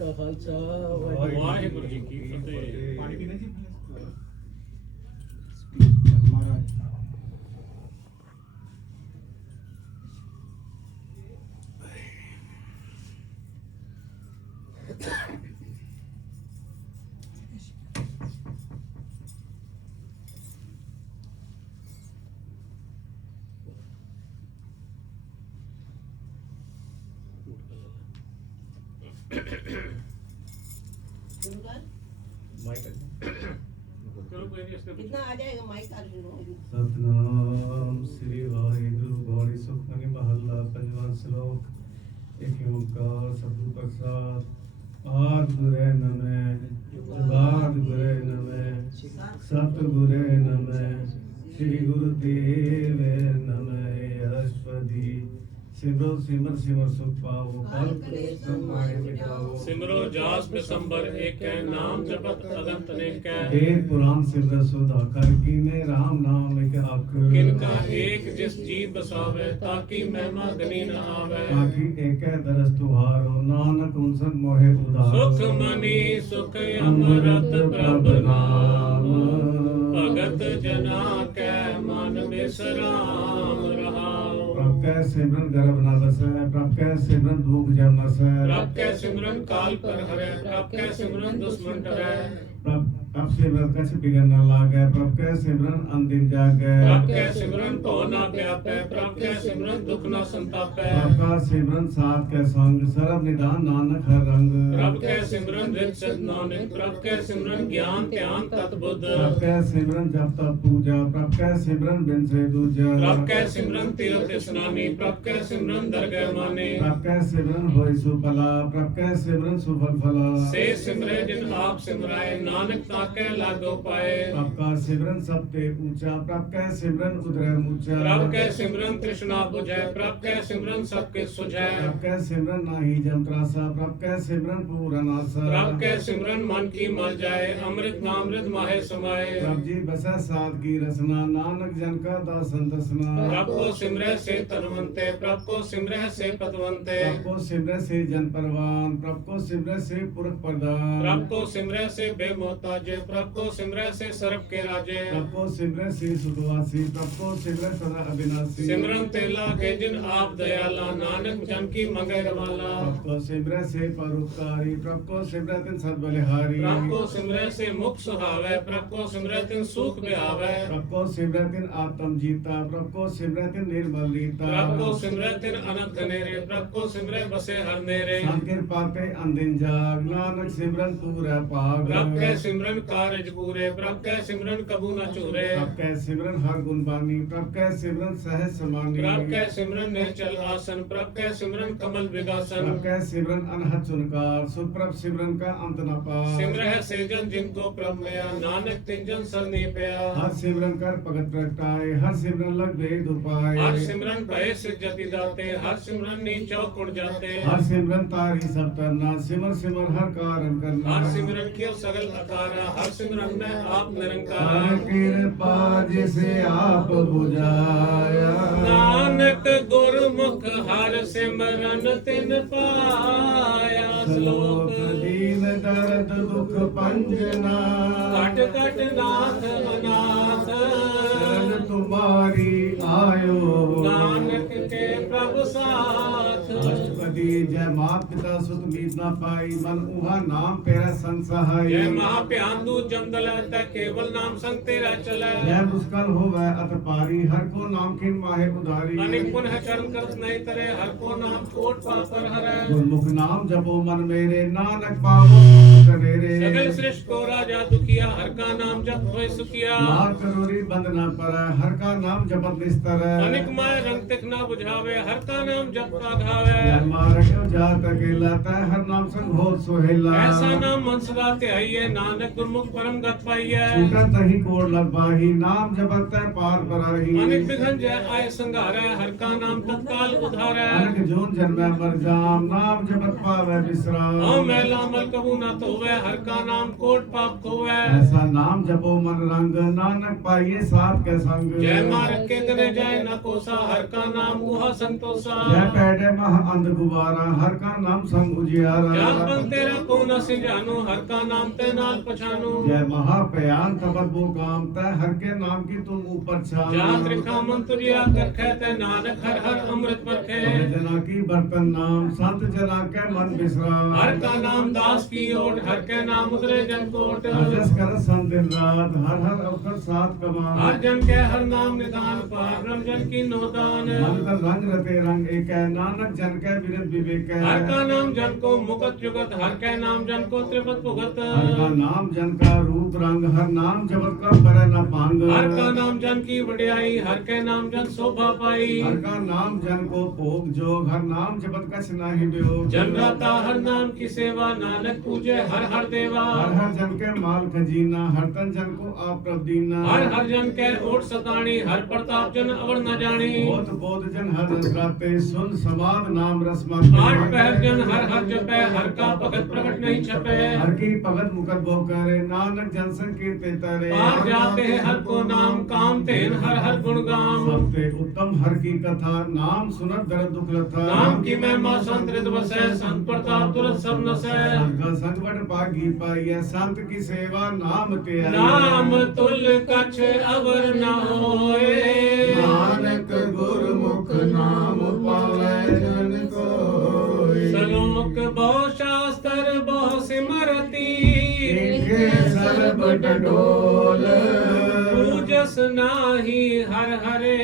ਖਾਲਸਾ ਵਾਹਿਗੁਰੂ ਜੀ ਕੀ ਫਤਿਹ। ਪਾਣੀ ਪੀਣਾ ਜੀ ਚਲੋ ਕੋਈ ਨਹੀਂ, ਇਸ ਤੇ कितना आ जाएगा माइक आ ਸਤਨਾਮ ਸ੍ਰੀ ਵਾਹਿਗੁਰੂ ਗੋੜੀ ਸੁਖਮਨੀ ਮਹੱਲਾ ਪੰਜਵਾਂ ਸ਼ਲੋਕ। ਇੱਕ ਓੰਕਾਰ ਸਤਿਗੁਰ ਪ੍ਰਸਾਦ। ਆਦਿ ਗੁਰੇ ਨਮੈ ਜੁਗਾਦ ਗੁਰੇ ਨਮੈ ਸਤਿਗੁਰੇ ਨਮੈ ਸ੍ਰੀ ਗੁਰੂ ਦੇਵੇ ਨਮੈ ਅਸ਼ਪਦੀ। ਸਿਮਰੋ ਸਿਮਰ ਸਿਮਰ ਸੁਖ ਪਾਓ ਕਲ ਕਲੇਸ਼ ਮਾਰੇ ਮਿਟਾਓ। ਸਿਮਰੋ ਜਾਸ ਬਿਸੰਬਰ ਏਕੈ ਨਾਮ ਜਪਤ ਅਗੰਤ ਅਨੇਕੈ। वेद पुराण सिमरत सुधा कर कीने राम नाम एक अख। ਕਿਨਕਾ ਏਕ ਜਿਸ ਜੀਵ ਬਸਾਵੇ ਤਾਕੀ ਮਹਿਮਾ ਗਨੀ ਨ ਆਵੇ। ताकि एक दरस तुहारो नानक उनसन मोहे उधारो। ਸੁਖ ਮਨੀ ਸੁਖ ਅੰਮ੍ਰਿਤ ਪ੍ਰਭ ਨਾਮ ਭਗਤ ਜਨਾ ਕੈ ਮਨ ਬਿਸਰਾਮ ਰਹਾਉ। प्रभ कै सिमरन गर्भ न बसै प्रभ कै सिमरन दुख जम नसै। ਪ੍ਰਭ ਕੈ ਸਿਮਰਨ ਕਾਲ ਪਰ ਹਰੈ ਪ੍ਰਭ ਕੈ ਸਿਮਰਨ ਦੁਸ਼ਮਨ ਟਰੈ। प्रभ सिमरन कछ बिगन न लागै प्रभ कै सिमरन अनदिन जागै। ਪ੍ਰਭ ਕੈ ਸਿਮਰਨ ਭਉ ਨਾ ਵਿਆਪੈ ਪ੍ਰਭ ਕੈ ਸਿਮਰਨ ਦੁਖ ਨਾ ਸੰਤਾਪੈ। प्रभ का सिमरन साथ कै संग सर्व निदान नानक हर रंग। ਪ੍ਰਭ ਕੈ ਸਿਮਰਨ ਰਿਤ ਸਿਧ ਨਾਨਕ ਪ੍ਰਭ ਕੈ ਸਿਮਰਨ ਗਿਆਨ ਧਿਆਨ ਤਤ ਬੁੱਧ। प्रभ कै सिमरन जप तप पूजा प्रभ कै सिमरन बिन से दूजा। ਪ੍ਰਭ ਕੈ ਸਿਮਰਨ ਤੀਰਥ ਇਸਨਾਨੀ ਪ੍ਰਭ ਕੈ ਸਿਮਰਨ ਦਰਗਹਿ ਮਾਨੇ। प्रभ कै सिमरन होय सुफला प्रभ कै सिमरन सुफल फला। ਸੇ ਸਿਮਰੇ ਜਿਨ ਆਪ ਸਿਮਰਾਏ ਨਾਨਕ ਤਾਕੈ ਲਾਗੋ ਪਾਏ। प्रभ का सिमरन सब ते ऊंचा प्रभ कै सिमरन उदरै मूचा। ਪ੍ਰਭ ਕੈ ਸਿਮਰਨ ਤ੍ਰਿਸ਼ਨਾ 부ਝੈ ਪ੍ਰਭ ਕੈ ਸਿਮਰਨ ਸਭ ਕੇ ਸੁਝੈ। प्रभ कै सिमरन नाही जम त्रासा प्रभ कै सिमरन पूरन आसा। ਪ੍ਰਭ ਕੈ ਸਿਮਰਨ ਮਨ ਕੀ ਮਲ ਜਾਏ ਅੰਮ੍ਰਿਤ ਨਾਮ੍ਰਿਤ ਮਾਹੇ ਸਮਾਏ। प्रभ जी बसै साध की रसना नानक जन का दासन दसना। ਪ੍ਰਭ ਕੋ ਸਿਮਰੈ ਸੇ ਤਨਵੰਤੇ ਪ੍ਰਭ ਕੋ ਸਿਮਰੈ ਸੇ ਪਤਵੰਤੇ। प्रभ को सिमरै से जन परवान प्रभ को सिमरै से पुरख प्रदान। ਪ੍ਰਭ ਕੋ ਸਿਮਰੈ ਸੇ ਬੇਮੋਹਤਾਜੇ ਪ੍ਰਭ ਕੋ ਸਿਮਰੈ ਸੇ ਸਰਬ ਕੇ ਰਾਜੇ। प्रभ को सिमरै से सुखवासी प्रभ को सिमरै सदा अविनाशी। ਸਿਮਰਨ ਤੇ ਲਾਗੇ ਜਿਨ ਆਪ ਦਇਆਲਾ ਨਾਨਕ ਜਨ ਕੀ ਮੰਗੈ ਰਵਾਲਾ। प्रभ को सिमरै से परोपकारी प्रभ को सिमरै तिन सद बलिहारी। ਪ੍ਰਭ ਕੋ ਸਿਮਰੈ ਸੇ ਮੁਖ ਸੁਹਾਵੈ ਪ੍ਰਭ ਕੋ ਸਿਮਰੈ ਤਿਨ ਸੁਖ ਬਿਆਵੈ। प्रभ को सिमरै तिन आत्म जीता प्रभ को सिमरै तिन निर्मल रीता। ਪ੍ਰਭ ਕੋ ਸਿਮਰੈ ਤਿਨ ਅਨੰਤ ਘਨੇਰੇ ਪ੍ਰਭ ਕੋ ਸਿਮਰੈ ਬਸੇ ਹਰ ਨੇਰੇ। संत कृपा ते अंदिन जाग नानक सिमरन पूरै पाग। ਪ੍ਰਭ ਕੈ ਸਿਮਰਨ ਕਾਰਜ ਪੂਰੇ ਪ੍ਰਭ ਕੈ ਸਿਮਰਨ ਕਬੂ ਨ ਝੂਰੇ। प्रभ कै सिमरन हर गुण बानी प्रभ कै सिमरन सहज समानी। ਪ੍ਰਭ ਕੈ ਸਿਮਰਨ ਨਿਰਚਲ ਆਸਨ ਪ੍ਰਭ ਕੈ ਸਿਮਰਨ ਕਮਲ ਵਿਗਾਸਨ। प्रभ कै सिमरन अनहद सुनकार सुख प्रभ सिमरन का अंत न पार। ਸਿਮਰਹਿ ਸੇਜਨ ਜਿਨ ਕੋ ਪ੍ਰਭ ਮਿਆ ਨਾਨਕ ਤਿੰਜਨ ਸਰਨੀ ਪਿਆ। हर सिमरन कर भगत प्रगटाए हर सिमरन लग वेद उपाय। ਹਰ ਸਿਮਰਨ ਭਏ ਸਿਜਤੀ ਦਾਤੇ ਹਰ ਸਿਮਰਨ ਨੀਚੋ ਕੁਣ ਜਾਤੇ। हर सिमरन तारी सब तरना सिमर सिमर हर कारण करना। ਹਰ ਸਿਮਰਨ ਕਿਉ ਸਗਲ ਅਕਾਰਾ ਹਰ ਸਿਮਰਨ ਮੈਂ ਆਪ हर ਨਿਰੰਕਾਰ। कृपा जिसे आप बुझाया। ਨਾਨਕ ਗੁਰਮੁਖ ਹਰ ਸਿਮਰਨ ਤਿਨ ਪਾਇਆ। श्लोक ਸ਼ਲੋਕ दीन दर्द दुख पंजना। ਘਟ ਘਟ ਨਾਥ ਅਨਾਥ शरण तुम्हारी आयो। ਨਾਨਕ ਕੇ ਪ੍ਰਭ ਸਾਥ। अष्टपदी जय मात पिता सुत मीत न पाई मन उहा नाम पेरा संसहाय। ਜੈ ਮਹਾ ਭਿਆਨੂ ਜੰਦਲ ਤੈ ਕੇਵਲ ਨਾਮ ਸੰਗ ਤੇਰਾ ਚਲੈ। जय मुस्कल होवै अत पारी हर को नाम खिन माहे उधारी। ਅਨਿਕ ਪੁਨ ਹੈ ਚਰਨ ਕਰਤ ਨਹੀਂ ਤਰੇ ਹਰ ਕੋ ਨਾਮ ਕੋਟ ਪਾਪਰ ਹਰੈ। गुरमुख नाम जपो मन मेरे नानक पावो सवेरे। सगल सृष्टि को राजा दुखिया हर का नाम जप होय सुखिया। नाम करोरी बंद न परै हर का नाम जपत निस्तर। अनिक माय रंग तिक ना बुझावे हर का नाम जप का घावे। जय मारक्यो जात अकेला तै हर नाम संग हो सोहेला। ऐसा नाम मन सदा ध्याइए नानक गुरमुख परम गत पाइए। छूटत तही कोड लबाही नाम जपत तै पार पराही। अनिक विघन जय आय संघारै हर का नाम तत्काल उधारै। अनक जोन जन्मै मर जाम नाम जपत पावै विश्राम। ओ मैला मल कबू न धोवै हर का नाम कोट पाप खोवै। ऐसा नाम जपो मन रंग नानक पाइए साथ के संग। जय मार्ग के गने जाय न कोसा हर का नाम उहा संतोषा। जय पैडे मह अंध गुबारा हर का नाम संग क्या उजियारा बल तेरा को न सिजानो, हर का नाम ते नाल पछानो। जय महापयान तपत वो काम तय हर के नाम की तुम ऊपर छान जात रेखा मन तुझिया करखे ते नानक हर हर अमृत परखे। जना की बर्तन नाम संत जना के मन विश्राम हर का नाम दास की ओट, हर के नाम उतरे जन कोट। अजस कर संत दिन रात हर हर अवसर साथ कमान हर जन के हर नाम निदान, पार ब्रह्म जन की नोदान। मन कर रंग रते रंग एक है नानक जन के विरत विवेक है हर का नाम जन को मुकत जुगत, हर के नाम जन को त्रिपत भुगत। हर का नाम जन का रूप रंग हर नाम जबत का पर न पांग हर का नाम जन की वड्याई, हर के नाम जन शोभा पाई। हर का नाम जन को भोग जोग हर नाम जबत कछ नाही वियोग जन राता हर नाम की सेवा, नानक पूजे हर हर देवा। हर हर जन के माल खजीना हर तन जन को आप प्रभ दीना हर हर जन के ओट सताणी, हर प्रताप जन अवर न जानी। बोध बोध जन हर रस राते सुन समाद नाम रस आठ पहर जन हर हर जपे, हर का भगत प्रकट नहीं छपे। हर की भगत मुकत भो करे नानक जन संकीर्ते तरे पार जाते हर को नाम, काम तेन हर हर गुण गाम। सबसे उत्तम हर की कथा नाम सुनत दर दुख लथा नाम की महिमा संत हृदय बसै, संत प्रताप तुरंत सब नसै। संग संकट पागी पाइय संत की सेवा नाम ते आई। नाम तुल कछ अवर न होए, नानक गुरमुख नाम पावै जन कोय सलोक बहु शास्त्र बहु सिमरती। एके सर्ब डडोल पूजस नाही हर हरे,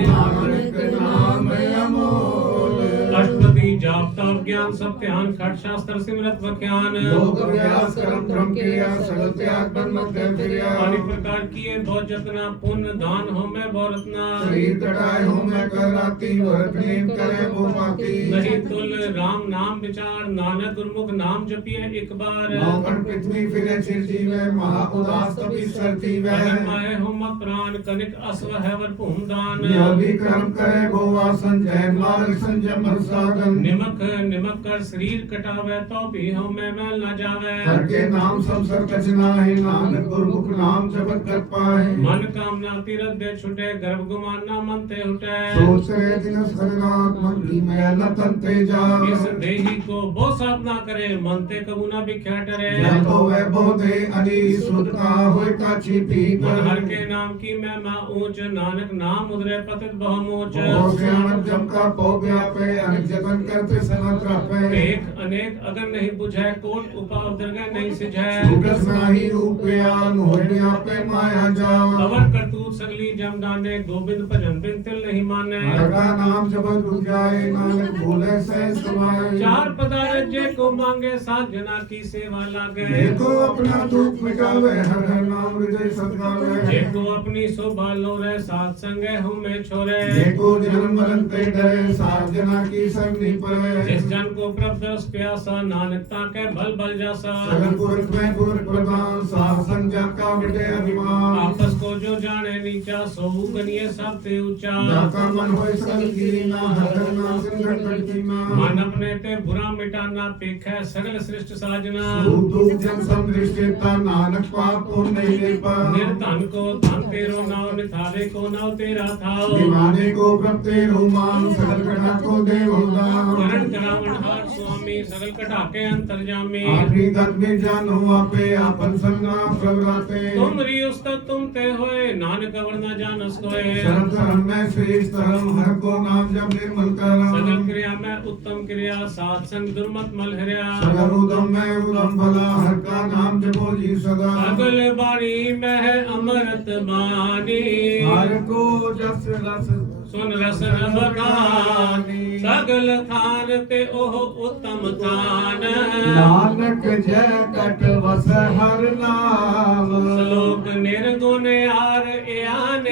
नानक नाम अमोल अष्टपदी जाप तप ज्ञान सब ध्यान, खट शास्त्र सिमरत वख्यान। योग अभ्यास कर्म धर्म क्रिया सगल त्याग बन मत क्रिया अनेक प्रकार किए बहुत जतना, पुण्य दान हो मैं बहुत रत्ना। शरीर कटाए हो मैं कर राती भरत नींद करे वो पाती नहीं तुल राम नाम विचार, नानक गुरमुख नाम जपिए एक बार। नौकन पृथ्वी फिरे चिर जीवे महा उदास कपि सरती वह माए हो मत प्राण, कनिक अस्व है वर भूम दान। यह भी कर्म करे वो वासन जय मार्ग संजम साधन निमक निमक कर शरीर कटावे, तो भी हो मैं मैल न जावे। हर के नाम संसर कचना है नानक गुरमुख नाम जपत कर पाए मन कामना तीरथ दे छुटे, गर्भ गुमाना मन ते उठे। सोच रहे दिन सगरात मन की मैं न तनते जा इस देही को बो साधना करे, मन ते कबू न बिख्या टरे। जब तो वह बोधे अली सुध का होय का छिपी मन हर के नाम की महिमा ऊंच, नानक नाम उदरे पतित बहुमोच। ओ सियाणप जम का पौ व्यापे अनेक जतन करते सनत रपे एक अनेक अगर नहीं बुझे, कोट उपाव दरगह नहीं सिझे। रूपस नाही रूप बयान होय आपे माया जाव अवर करतूत सगली जम दाने, गोविंद भजन बिन तिल नहीं माने। हर का नाम जपत बुझाए नानक भूले से समाए चार पदार्थ को मांगे, सात जना की सेवा लागे। देखो अपना दुख मिटावे हर हर नाम हृदय सदगावे जेको अपनी शोभा लो रे, सात संगे हूँ मैं छोरे। देखो जन्म मरण ते डरे सात जना की संगनी परे जिस जन को प्रभ दरस प्यासा, नानकता के बल बल जासा। सगल पुरख में पुरख प्रधान सात संग जन का मिटे अभिमान आपस को जो जाने नीचा, सोहू गनिए सबसे ऊंचा। जाका मन होय सकल कीना हर हर नाम संगत कटकीना मन अपने ते बुरा मिटाना, पेखै सगल सृष्ट साजना। दूर दूर जन संदृष्टिता नानक पाप को नहीं ले पा निर्धन को धन तेरो नाव, निथारे को नाव तेरा थाओ। दीवाने को प्रभ तेरो मान सकल कटा को देव उदार करण करावण हार स्वामी, सगल कटाके अंतर्जामी। आखिरी गत में जानो आपे आपन संगा प्रवराते तुम री उस्तक तुम ते होए, नानक अवर न जानस कोए। शरण धर्म में श्रेष्ठ धर्म हर को नाम जब निर्मल कर सगल क्रिया में उत्तम क्रिया, सात संग दुर्मत मल हरिया। सगर उदम में उदम भला हर का नाम जपो जी सदा सगल बाणी में है अमृत बानी, हर को जस रस सुन रस बखानी। सगल थान ते ओह उत्तम थान, नानक जय कट वस हर नाम श्लोक निर्गुण आर यान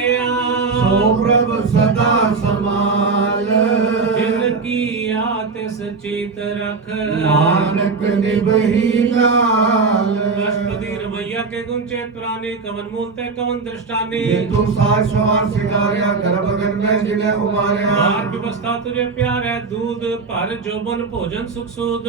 सो प्रभ सदा समाल जिनकी आतिस चित रख। नानक निबही लाल अष्टपदी रमैया के गुंचे पुरानी कवन मूलते कवन दृष्टानी तू साज सवार सिंगारिया गर्भगन में जिन्हें उमारिया बाहर व्यवस्था तुझे प्यार है दूध पर जोबन भोजन सुख सूद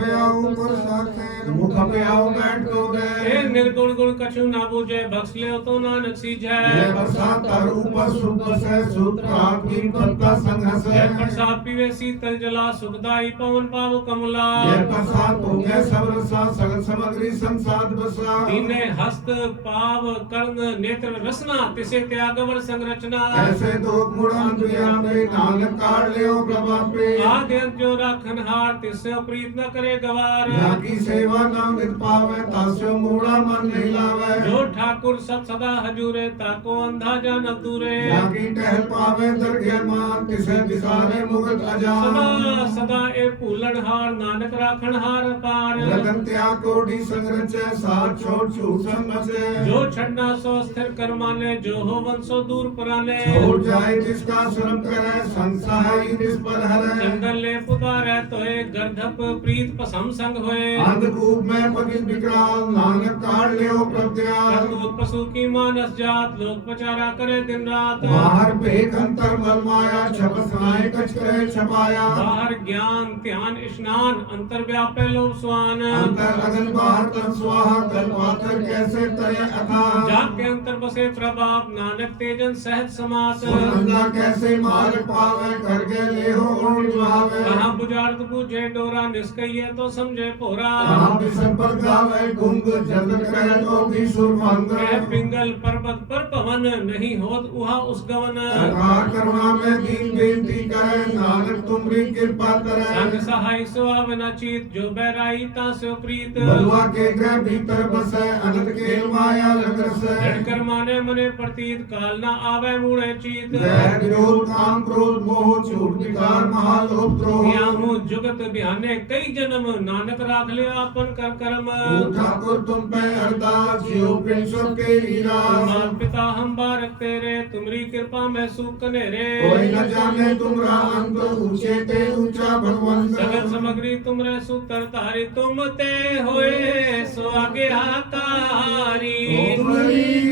पे आओ ऊपर साथे मुख पे आओ बैठ तो ए निर्गुण गुण कछु ना बूझे बख्श ले तो नानक सीझै ये बरसात तर ऊपर सुख बसे सूत्र आपकी पत्ता संघस ये प्रसाद पीवे शीतल जला सुखदाई पवन पाव कमला ये प्रसाद हो गए सब रसा सगल सामग्री संसाद बसा दीने हस्त पाव कर्ण नेत्र रसना तिसे त्यागवर संरचना ऐसे दो गुणा दुनिया में नानक काढ़ लियो प्रभापे आद्य अंत जो राखन हार तिसे प्रीत न करे गवार यहाँ की सेवा नाम नित पावे तास्यो मूढ़ा मन नहीं लावे जो ठाकुर सब सदा हजूरे ताको अंधा जान दूरे यहाँ की टहल पावे दरगे मान तिसे दिसारे मुगत अजान सदा सदा ए भूलन हार नानक राखन हार पार लगन त्याग कोटि संग्रच साथ छोड़ छूट संगसे जो छड़ना सो स्थिर कर माने जो हो वंशो दूर पुराने छोड़ जाए जिसका श्रम करे संसार जिस पर हरे चंदन ले पुकारे तो एक गर्धप प्रीत पसम संग होए अंधकूप में पतित विकराल नानक काढ़ लियो प्रत्याल दूध पशु की मानस जात लोक पचारा करे दिन रात बाहर पेट अंतर मल माया छपस नाय कछ करे छपाया बाहर ज्ञान ध्यान स्नान अंतर व्यापे लोभ स्वान अंतर अगन बाहर तन स्वाहा तन पात्र कैसे तरे अथा जाग के अंतर बसे प्रभाव नानक तेजन सहज समास सुनंदा कैसे मार पावे करके ले हो और जावे कहाँ बुझारत बूझे डोरा निष्कैये तो समझे पोरा कहाँ बिसन पर गावे गुंग जल करे तो भी सुरभंग कह पिंगल पर्वत पर पवन नहीं होत उहा उस गवन सरकार करुणा में दीन बेनती करे नानक तुमरी कृपा करे संग सहाय सुहावना चीत जो बैराई तास्यो प्रीत बलुआ के ग्रह भीतर बसे अनंत के माया लग रसे कर माने मने प्रतीत काल न आवे मूढ़े चीत वह विरोध काम क्रोध मोह झूठ विकार महालोभ द्रोह याहू जुगत बिहाने कई जन्म नानक राख ले अपन कर कर्म तू ठाकुर तुम पे अरदास जियो प्रिंसों के हीरा मान पिता हम बारक तेरे तुमरी कृपा में सुख कनेरे कोई न जाने तुमरा अंत ऊंचे ते ऊंचा भगवंत सगल सामग्री तुमरे सूत्र तारी तुम ते होए सो आज्ञाकारी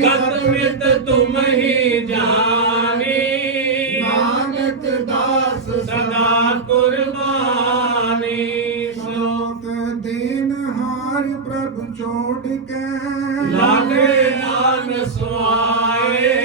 गत मित तुम ही जाने नानक दास सदा कुर्बानी श्लोक दीन हार प्रभु छोड़ के लागे आन सुआए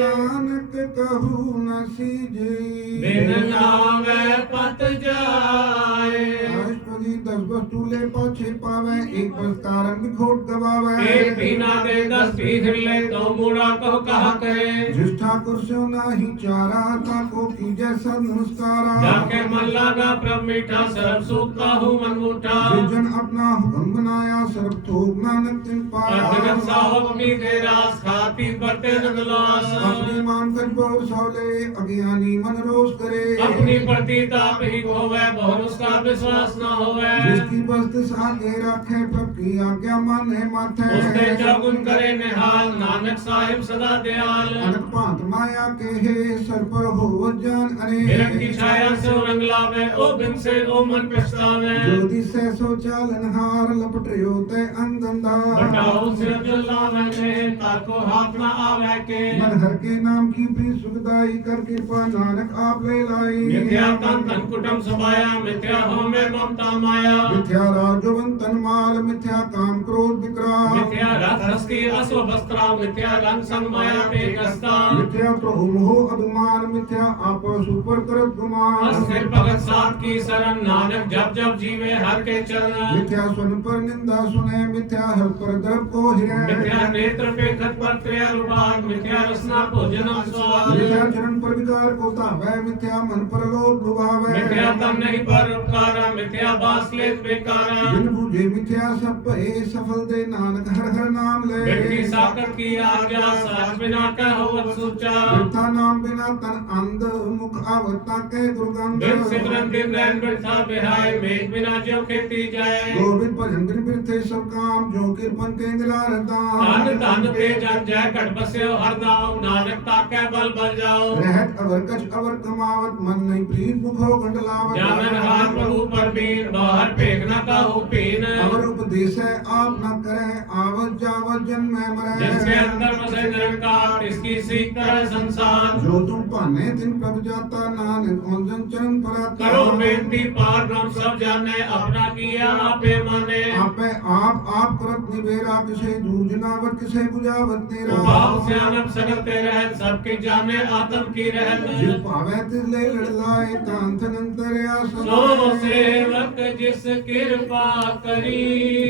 नानक कहू न सीजे बिन नावे पत जाए राष्ट्रपति 10 वस्तु ले पहुंचे पावे एक बस कारण भी खोट गवावे एक बिना दे 10 पीहर ले तो मुड़ा कहो कहा करे जिस ठाकुर से नाही चारा ताको कीजे सब नमस्कारा जाके मन लागा प्रभ मीठा सर्व सुख काहू मन उठा जिस जन अपना हुक्म बनाया सर्व थोक नानक तिन पाया जगत साहब अपनी दे रास खाती बरते नगलास अपनी मान कर बहु सौले अज्ञानी मन रोष करे अपनी प्रतीताप ही होवे बहु उसका विश्वास न होवे जिसकी बस्त सागे रखे प्रभ की आज्ञा माने माथे उसने चौगुन करे निहाल नानक साहिब सदा दयाल अनक भांत माया के हे सर पर हो जान हिरण अरे की छाया से रंग लावे ओ बिन से ओ मन पछतावे ज्योति से सो चालन हार लपट रहो ते अंधंधा बटाओ से जो लावे ने ताको हाथ न आवे के मन हर के नाम की भी सुखदाई कर कृपा नानक आप ले लाई मिथ्या तन तन कुटुम सबाया मिथ्या हो में ममता माया मिथ्या राजवन तन माल मिथ्या काम क्रोध विक्राम मिथ्या रथ हस्ती अश्व वस्त्रा मिथ्या रंग संग माया पे कस्ता मिथ्या प्रभु मोह अभिमान मिथ्या आपस ऊपर करत गुमान अस्थिर भगत साथ की शरण नानक जब जब जीवे हर के चरण मिथ्या सुन पर निंदा सुने मिथ्या हर पर दर्प को हिरे मिथ्या नेत्र पे खत पर क्रिया रूपान मिथ्या रसना भोजन स्वाद मिथ्या चरण पर विकार को तावे मिथ्या मन पर लोभ लुभावे मिथ्या तन नहीं पर उपकार मिथ्या बास लेत बेकार बिन बूझे मिथ्या सब भये सफल दे नानक हर हर नाम ले व्यक्ति साकर की आज्ञा साच बिना कहो सूचा वृथा नाम बिना तन अंध मुख आवता के दुर्गंध बिन सिमरन दिन रैन बिरथा बिहाय मेघ बिना जो खेती जाए गोविंद भजन बिन बिरथे सब काम जो कृपन के दिलार दाम धन धन ते जन जय कट बस्यो हर नाम नानक ताके बल बल जाओ रहत अवर कछ अवर कमावत मन नहीं प्रीत मुखो गंडलावत जामन हार प्रभु पर बीन बाहर फेंकना का हो पीन अवर उपदेश देशे आप न करे आवत जावत जन्मे जिसके मरे अंदर बसे निरंकार इसकी सीख तरह संसार। जो तुम पाने दिन प्रभ जाता नानक औंजन चरण पर करो बेनती पार ब्रह्म सब जाने अपना किया आपे माने। आपे आप करत निबेरा किसे दूजनावत किसे बुझावत तेरा भाव सियानप सगल ते रहत सबके जाने आत्म की रहत। जिस पावे तिले लड़लाए तांथन अंतरया सो सेवक जिस कृपा करी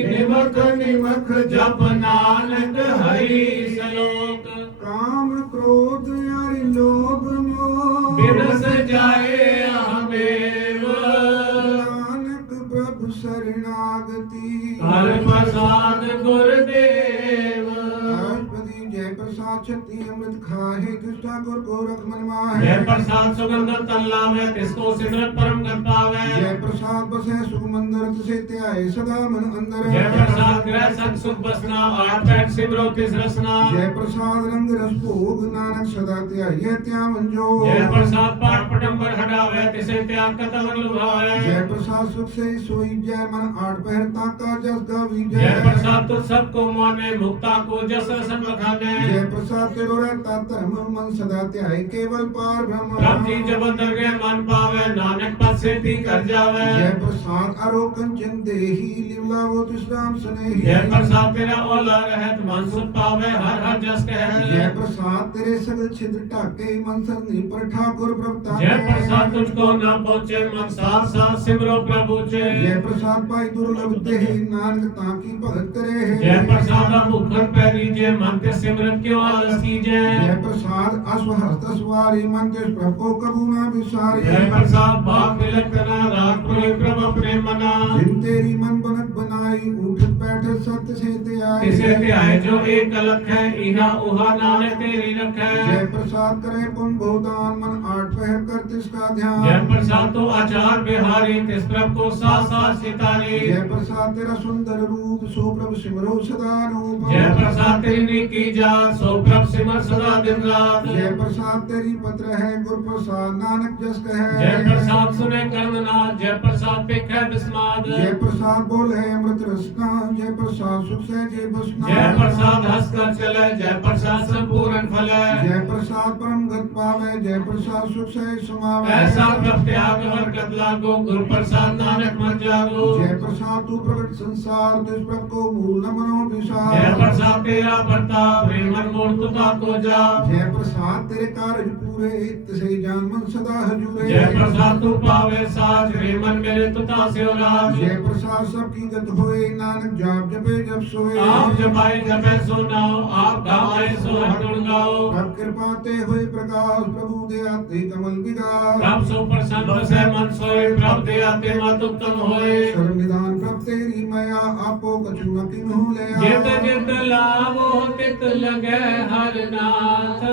निमख निमख जप नानक हरि सलोक। काम क्रोध यारी लोभ मोह बिरस जाए हमेव नानक प्रभु शरणागति हर प्रसाद गुरुदेव। राष्ट्रपति जय प्रसाद शक्ति अमृत खाहे कृष्ण ठाकुर को रख मन माहे जय प्रसाद सुगंध तन लावे तिसको सिमरत परम गत पावे। जय प्रसाद बसे सुख मंदिर तुसे त्याए सदा मन अंदर जय प्रसाद ग्रह संग सुख बसना आठ पैठ सिमरो तिस रसना। जय प्रसाद रंग रस भोग नानक सदा त्याए त्या मंजो जय प्रसाद पाठ पटंबर हटावे तिसे त्याग कतम लुभावे। जय प्रसाद सुख से सोई जय मन आठ पहर ताका जस गावी जय प्रसाद तुझ सबको माने मुक्ता को जस रसन बखाने। जय प्रसाद तेरो रहता धर्म मन सदा त्याए केवल पार ब्रह्म प्रभ जी जब अंतर गए मन पावे नानक पद से ती कर जावे। जय प्रसाद अरोकन चंद देही लिवला वो तुष्टाम स्नेही जय प्रसाद तेरा ओला रहत मन सुख पावे हर हर जस जय कहे। प्रसाद तेरे सगल छिद्र ढाके मन सरनी पर ठाकुर प्रभुता जय प्रसाद तुझको न पहुँचे मन साथ साथ सिमरो प्रभु चे। जय प्रसाद पाई दुर्लभ देह नानक ताकी भगत करे जय प्रसाद मुखर पैरी जय मन के सिमरत क्यों आलस कीजे। जय प्रसाद अश्वहस्त सवारी मन के प्रभु को कबू ना विसारी जय प्रसाद बाप विलक्षणा राग पुरोहित प्रभु प्रेम मना। जिन तेरी मन बनत बनाई उठत बैठत सत्य से ते आए इसे त्याय जो एक अलख है इहा उहा नानक तेरी रखे। जय प्रसाद करे पुन बहुदान मन आठ पहर कर तिसका ध्यान जय प्रसाद तो आचार बिहारी तिस प्रभु को साथ साथ सितारी। जय प्रसाद तेरा सुंदर रूप सो प्रभु सिमरो सदा रूप जय प्रसाद तेरी नीकी जात सो प्रभु सिमर सदा दिन रात। जय प्रसाद तेरी पत्र है गुरु प्रसाद नानक जस कहे जय प्रसाद सुने कर्मनाथ जय प्रसाद पेख विस्माद। जय प्रसाद बोले अमृत रसना जय प्रसाद सुख से जय बसना जय प्रसाद हंस कर चले जय प्रसाद संपूर्ण फले। जय प्रसाद परम गत पावे जय प्रसाद सुख से समावे ऐसा प्रभ त्याग बरकत लागो गुरु प्रसाद नानक मन जागो। जय प्रसाद तू प्रकट संसार दुष्प्रभ को मूल न मनो विसार जय प्रसाद तेरा प्रताप प्रेमन मूर्तता को जा। जय प्रसाद तेरे कार्य पूरे तिसे जान मन सदा हजूरे जय प्रसाद तू पावे साज रे मन मेरे तुता से राज। जय प्रसाद सबकी गत होए नानक जाप जपे जप सोए आप जपाए जपे सुनाओ आप गावे सो हर गाओ। प्रभ कृपा ते होए प्रकाश प्रभु दे आते कमल विगास प्रभ सो प्रसन्न बसे मन सोए प्रभ दे आते मत उत्तम होए। सर्व निदान प्रभ तेरी माया आपो कछु न किन्हु ले जित जित लावो तित लगे हर नाथ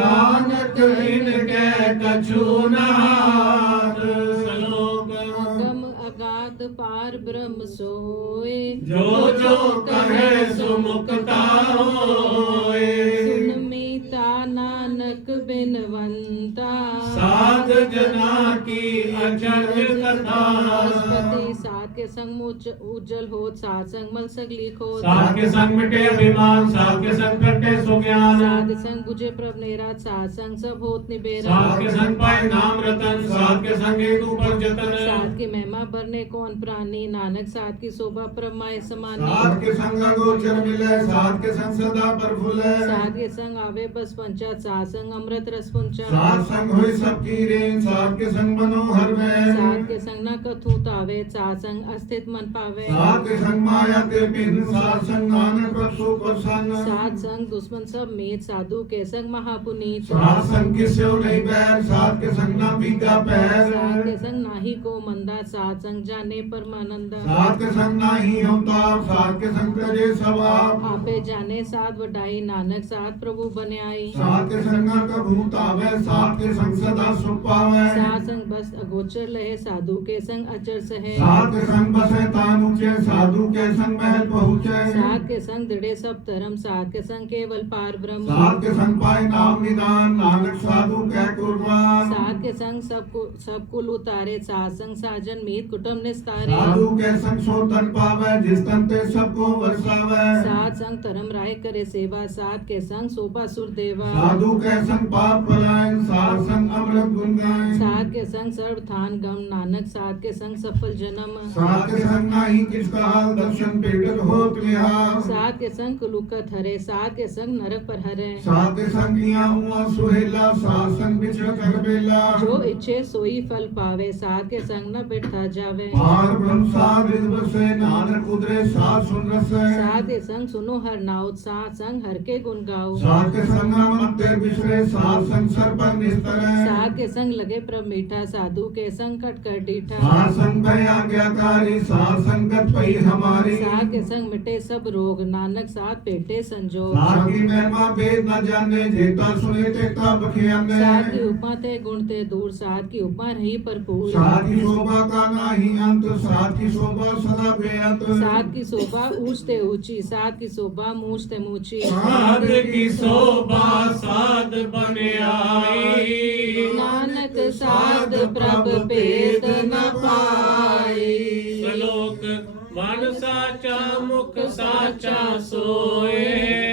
नानक इनके कछु नाथ। श्लोक अगम अगाध पार ब्रह्म सोए जो जो कहे सो मुक्ता होए। सुन मीता नानक बिनवंता साध जना की अचरज कथा। बृहस्पति साध के संग उज्जल होत साध संग मन सगली खोत साध के संग मिटे अभिमान साध के संग कटे सुज्ञान। साध संग बुझे प्रभ नेरात साध संग सब होत निबेरा साध के संग पाए नाम रतन साध के संग एक ऊपर जतन। साध की महिमा बरने कौन प्राणी नानक साध की शोभा प्रमाय समानी साध के संग गोचर मिले साध के संग सदा प्रफुल्ल साध के संग आवे बस पंचा साध संग अमृत रस पुंचा साध संग होए सबकी रेन साध के संग मनोहर में साध के संग न कथू तावे साध संग अस्तित मन पावे साध के संग माया ते बिन साध संग नानक प्रभ सो प्रसन्न साध संग दुश्मन सब मीत साधु के संग महापुनीत साध संग किसे नहीं बैर साध के संग ना भीगा पैर साध के संग नाही को मंदा साध संग जाने परमानंदा साध के संग नाही अवतार साध के संग तजे सवाब आपे जाने साध वडाई नानक साध प्रभु बने आई साध के संग का भूत आवे साध के संग सदा सुख पावे साध संग बस अगोचर लहे साधु के संग अचर सहे साध के संग संग बसे तान ऊंचे साधु के संग महल पहुँचे साध के संग दृढ़े सब धर्म साध के संग केवल पार ब्रह्म साध के संग पाए नाम निदान नानक साधु के कुर्बान साध के संग सब कुल उतारे साध संग साजन मीत कुटुंब निस्तारे साधु के संग सो तन पावे जिस तन ते सबको वर्षावे साध संग धर्म राय करे सेवा साध के संग शोभा सुर देवा साधु के संग पाप पलायन साध संग अमृत गुण गायन साध के संग सर्व थान गम नानक साध के संग सफल जन्म साध के संग नाही किसका हाल दर्शन पीड़ित होत निहाल साध के संग कुलुकत हरे साध के संग नरक पर हरे साध के संग किया हुआ सुहेला साध संग बिछड़ कर बेला जो इच्छे सोई फल पावे साध के संग न बैठा जावे पार ब्रह्म साध रिद्ध से नानक उदरे साध सुन रसे साध के संग सुनो हर नाउत साध संग हर के गुण गाओ साध के संग मन ते बिछड़े साध संग सर पर निस्तरे साध के संग लगे प्रभ मीठा साधु के संग कट कर डीठा साध संग भय आज्ञाकारी साध संगत पई हमारी साध के संग मिटे सब रोग नानक साध पेटे संजोग साध की महिमा वेद न जाने जेता सुने तेता बखियाने साध की उपमा ते गुण ते दूर साध की उपमा रही भरपूर साध की शोभा का नाही अंत साध की शोभा सदा बेअंत साध की शोभा ऊंच ते ऊंची साध की शोभा मूछ ते मूछी साध की शोभा साध बन आई नानक साध प्रभ भेद न पाई श्लोक वन साचा मुख साचा सोए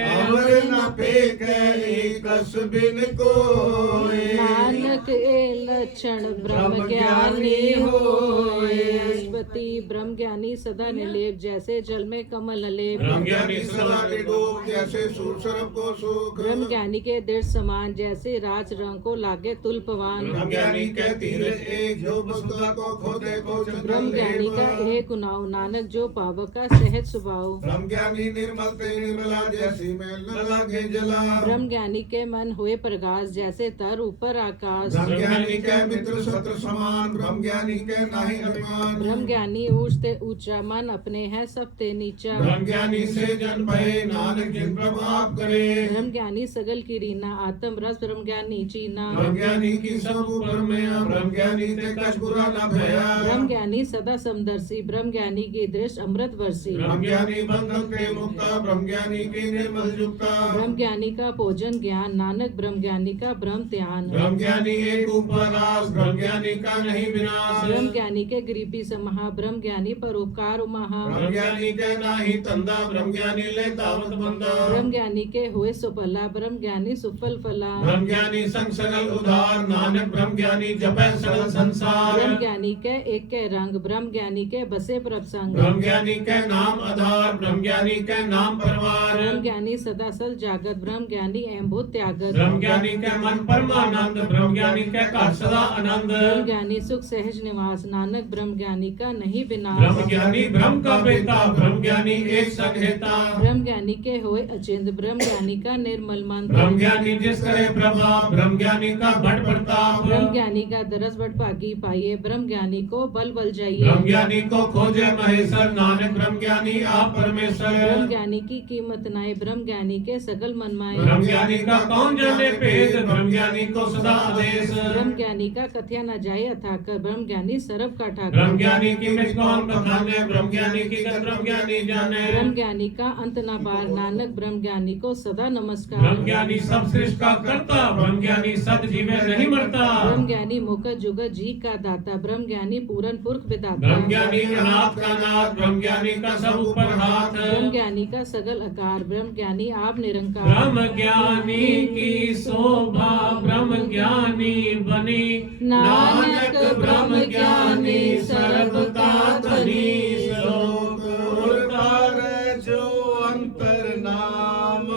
अवर न फेंके एकस बिन कोय नानक ए लक्षण ब्रह्म ज्ञानी होए अस्पति ब्रह्म ज्ञानी सदा निलेप जैसे जल में कमल नलेप ब्रह्म ज्ञानी सदा निडोक जैसे सूर सरप को सुख ब्रह्म ज्ञानी के दृढ़ समान जैसे राज रंग को लागे तुल पवान ब्रह्म ज्ञानी के तीरज एक जो वसुधा को खोदे को ब्रह्म ज्ञानी का एक गुनाव नानक जो पावक का सहज स्वभाव ब्रह्म ज्ञानी निर्मल ते निर्मला जैसी मैल न लागे जला ब्रह्म ज्ञानी के मन हुए प्रकाश जैसे तर ऊपर आकाश ब्रह्म ज्ञानी के मित्र शत्रु समान ब्रह्म ज्ञानी के नाही अभिमान ब्रह्म ज्ञानी ऊंच ते ऊंचा मन अपने है सब ते नीचा ब्रह्म ज्ञानी से जन भय नानक जिन प्रभाव करे ब्रह्म ज्ञानी सगल की रीना आत्म रस ब्रह्म ज्ञानी चीना ब्रह्म ज्ञानी की सब ऊपर में ब्रह्म ज्ञानी ते कछ बुरा न भया ब्रह्म ज्ञानी सदा समदर्शी ब्रह्म ज्ञानी की दृष्टि अमृत वर्षी ब्रह्म ज्ञानी बंधन के मुक्ता ब्रह्म ज्ञानी की निर्मल युक्ता ब्रह्म ज्ञानी का भोजन ज्ञान नानक ब्रह्म ज्ञानी का ब्रह्म ध्यान ब्रह्म ज्ञानी एक उपरास ब्रह्म ज्ञानी का नहीं विनाश ब्रह्म ज्ञानी के गरीबी समहा ब्रह्म ज्ञानी परोपकार उमहा ब्रह्म ज्ञानी के नाही तंदा ब्रह्म ज्ञानी ले दावत बंदा ब्रह्म ज्ञानी के हुए सुफला ब्रह्म ज्ञानी सुफल फला ब्रह्म ज्ञानी संग सगल उदार नानक ब्रह्म ज्ञानी जपै सगल संसार ब्रह्म ज्ञानी के एक के रंग ब्रह्म ज्ञानी के बसे प्रभ संग ब्रह्म ज्ञानी के नाम आधार ब्रह्म ज्ञानी के नाम परिवार ब्रह्म ज्ञानी सदा सल जागत ब्रह्म ज्ञानी एवं भूत त्यागत ब्रह्म ज्ञानी के मन परमानंद ब्रह्म ज्ञानी के घर सदा आनंद ब्रह्म ज्ञानी सुख सहज निवास नानक ब्रह्म ज्ञानी का नहीं विनाश ब्रह्म ज्ञानी ब्रह्म का बेटा ब्रह्म ज्ञानी एक संहेता ब्रह्म ज्ञानी के होए अचिंत ब्रह्म ज्ञानी का निर्मल मन ब्रह्म ज्ञानी जिस करे प्रभाव ब्रह्म ज्ञानी का बड़ प्रताप ब्रह्म ज्ञानी का दरस बड़ भागी पाइए ब्रह्म ज्ञानी को बल बल जाइए ब्रह्म ज्ञानी को खोजे महेश्वर नानक ब्रह्म ज्ञानी आप परमेश्वर ब्रह्म ज्ञानी की कीमत नाए ब्रह्म ज्ञानी के सकल मन माए ब्रह्म ज्ञानी का कौन जाने भेद ब्रह्म ज्ञानी को सदा आदेश ब्रह्म ज्ञानी का कथया न जाए अथाकर ब्रह्म ज्ञानी सरब का ठाकर ब्रह्म ज्ञानी की मित कौन बखाने ब्रह्म ज्ञानी की गत ब्रह्म ज्ञानी जाने ब्रह्म ज्ञानी का अंत न पार नानक ब्रह्म ज्ञानी को सदा नमस्कार ब्रह्म ज्ञानी सब सृष्टि का करता ब्रह्म ज्ञानी सत जीवे नहीं मरता ब्रह्म ज्ञानी मुकत जुगत जी का दाता ब्रह्म ज्ञानी पूरन पुरख विधाता ब्रह्म ज्ञानी अनाथ का नाथ ब्रह्म ज्ञानी का सब ऊपर हाथ ब्रह्म ज्ञानी का सगल आकार ब्रह्म ज्ञानी आप निरंकार ब्रह्म ज्ञानी की शोभा ब्रह्म ज्ञानी बनी नानक ब्रह्म ज्ञानी सर्व का धनी श्लोक उतार जो अंतर नाम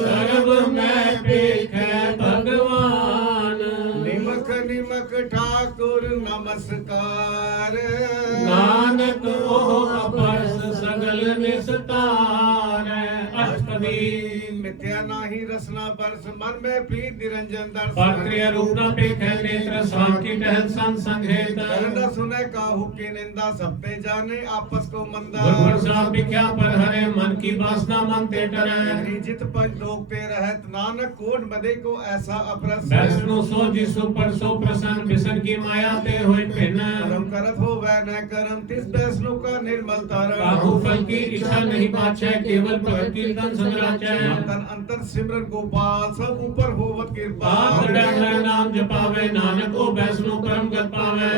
सर्व में पेखे भगवान निमक निमक ठाकुर नमस्कार नानक ओह अपरस सगल निस्तार अष्ट छवि मिथ्या नाही रसना बरस मन में प्रीत निरंजन दर्श पर क्रिया रूप न पेख नेत्र स्वाम की टहल संग संघेत करना सुने काहू की निंदा सबते जाने आपस को मंदा गुरगुर साप बिख्या पर हरे मन की वासना मन ते टरे जित पंच लोकते रहत नानक कोट बदे को ऐसा अपरस वैष्णु सो जिसु पर सो प्रसन्न बिसन की माया ते होय भिन्न कर्म करत हो वह न कर्म तिस वैष्णु का निर्मल तारण काहू फल की इच्छा नहीं पाछे केवल भगत कीर्तन संग्राचै तन अंतर सिमरन गोपाल सब ऊपर होवत कृपा आप डर नाम जपावे नानक को वैष्णु परम गत पावे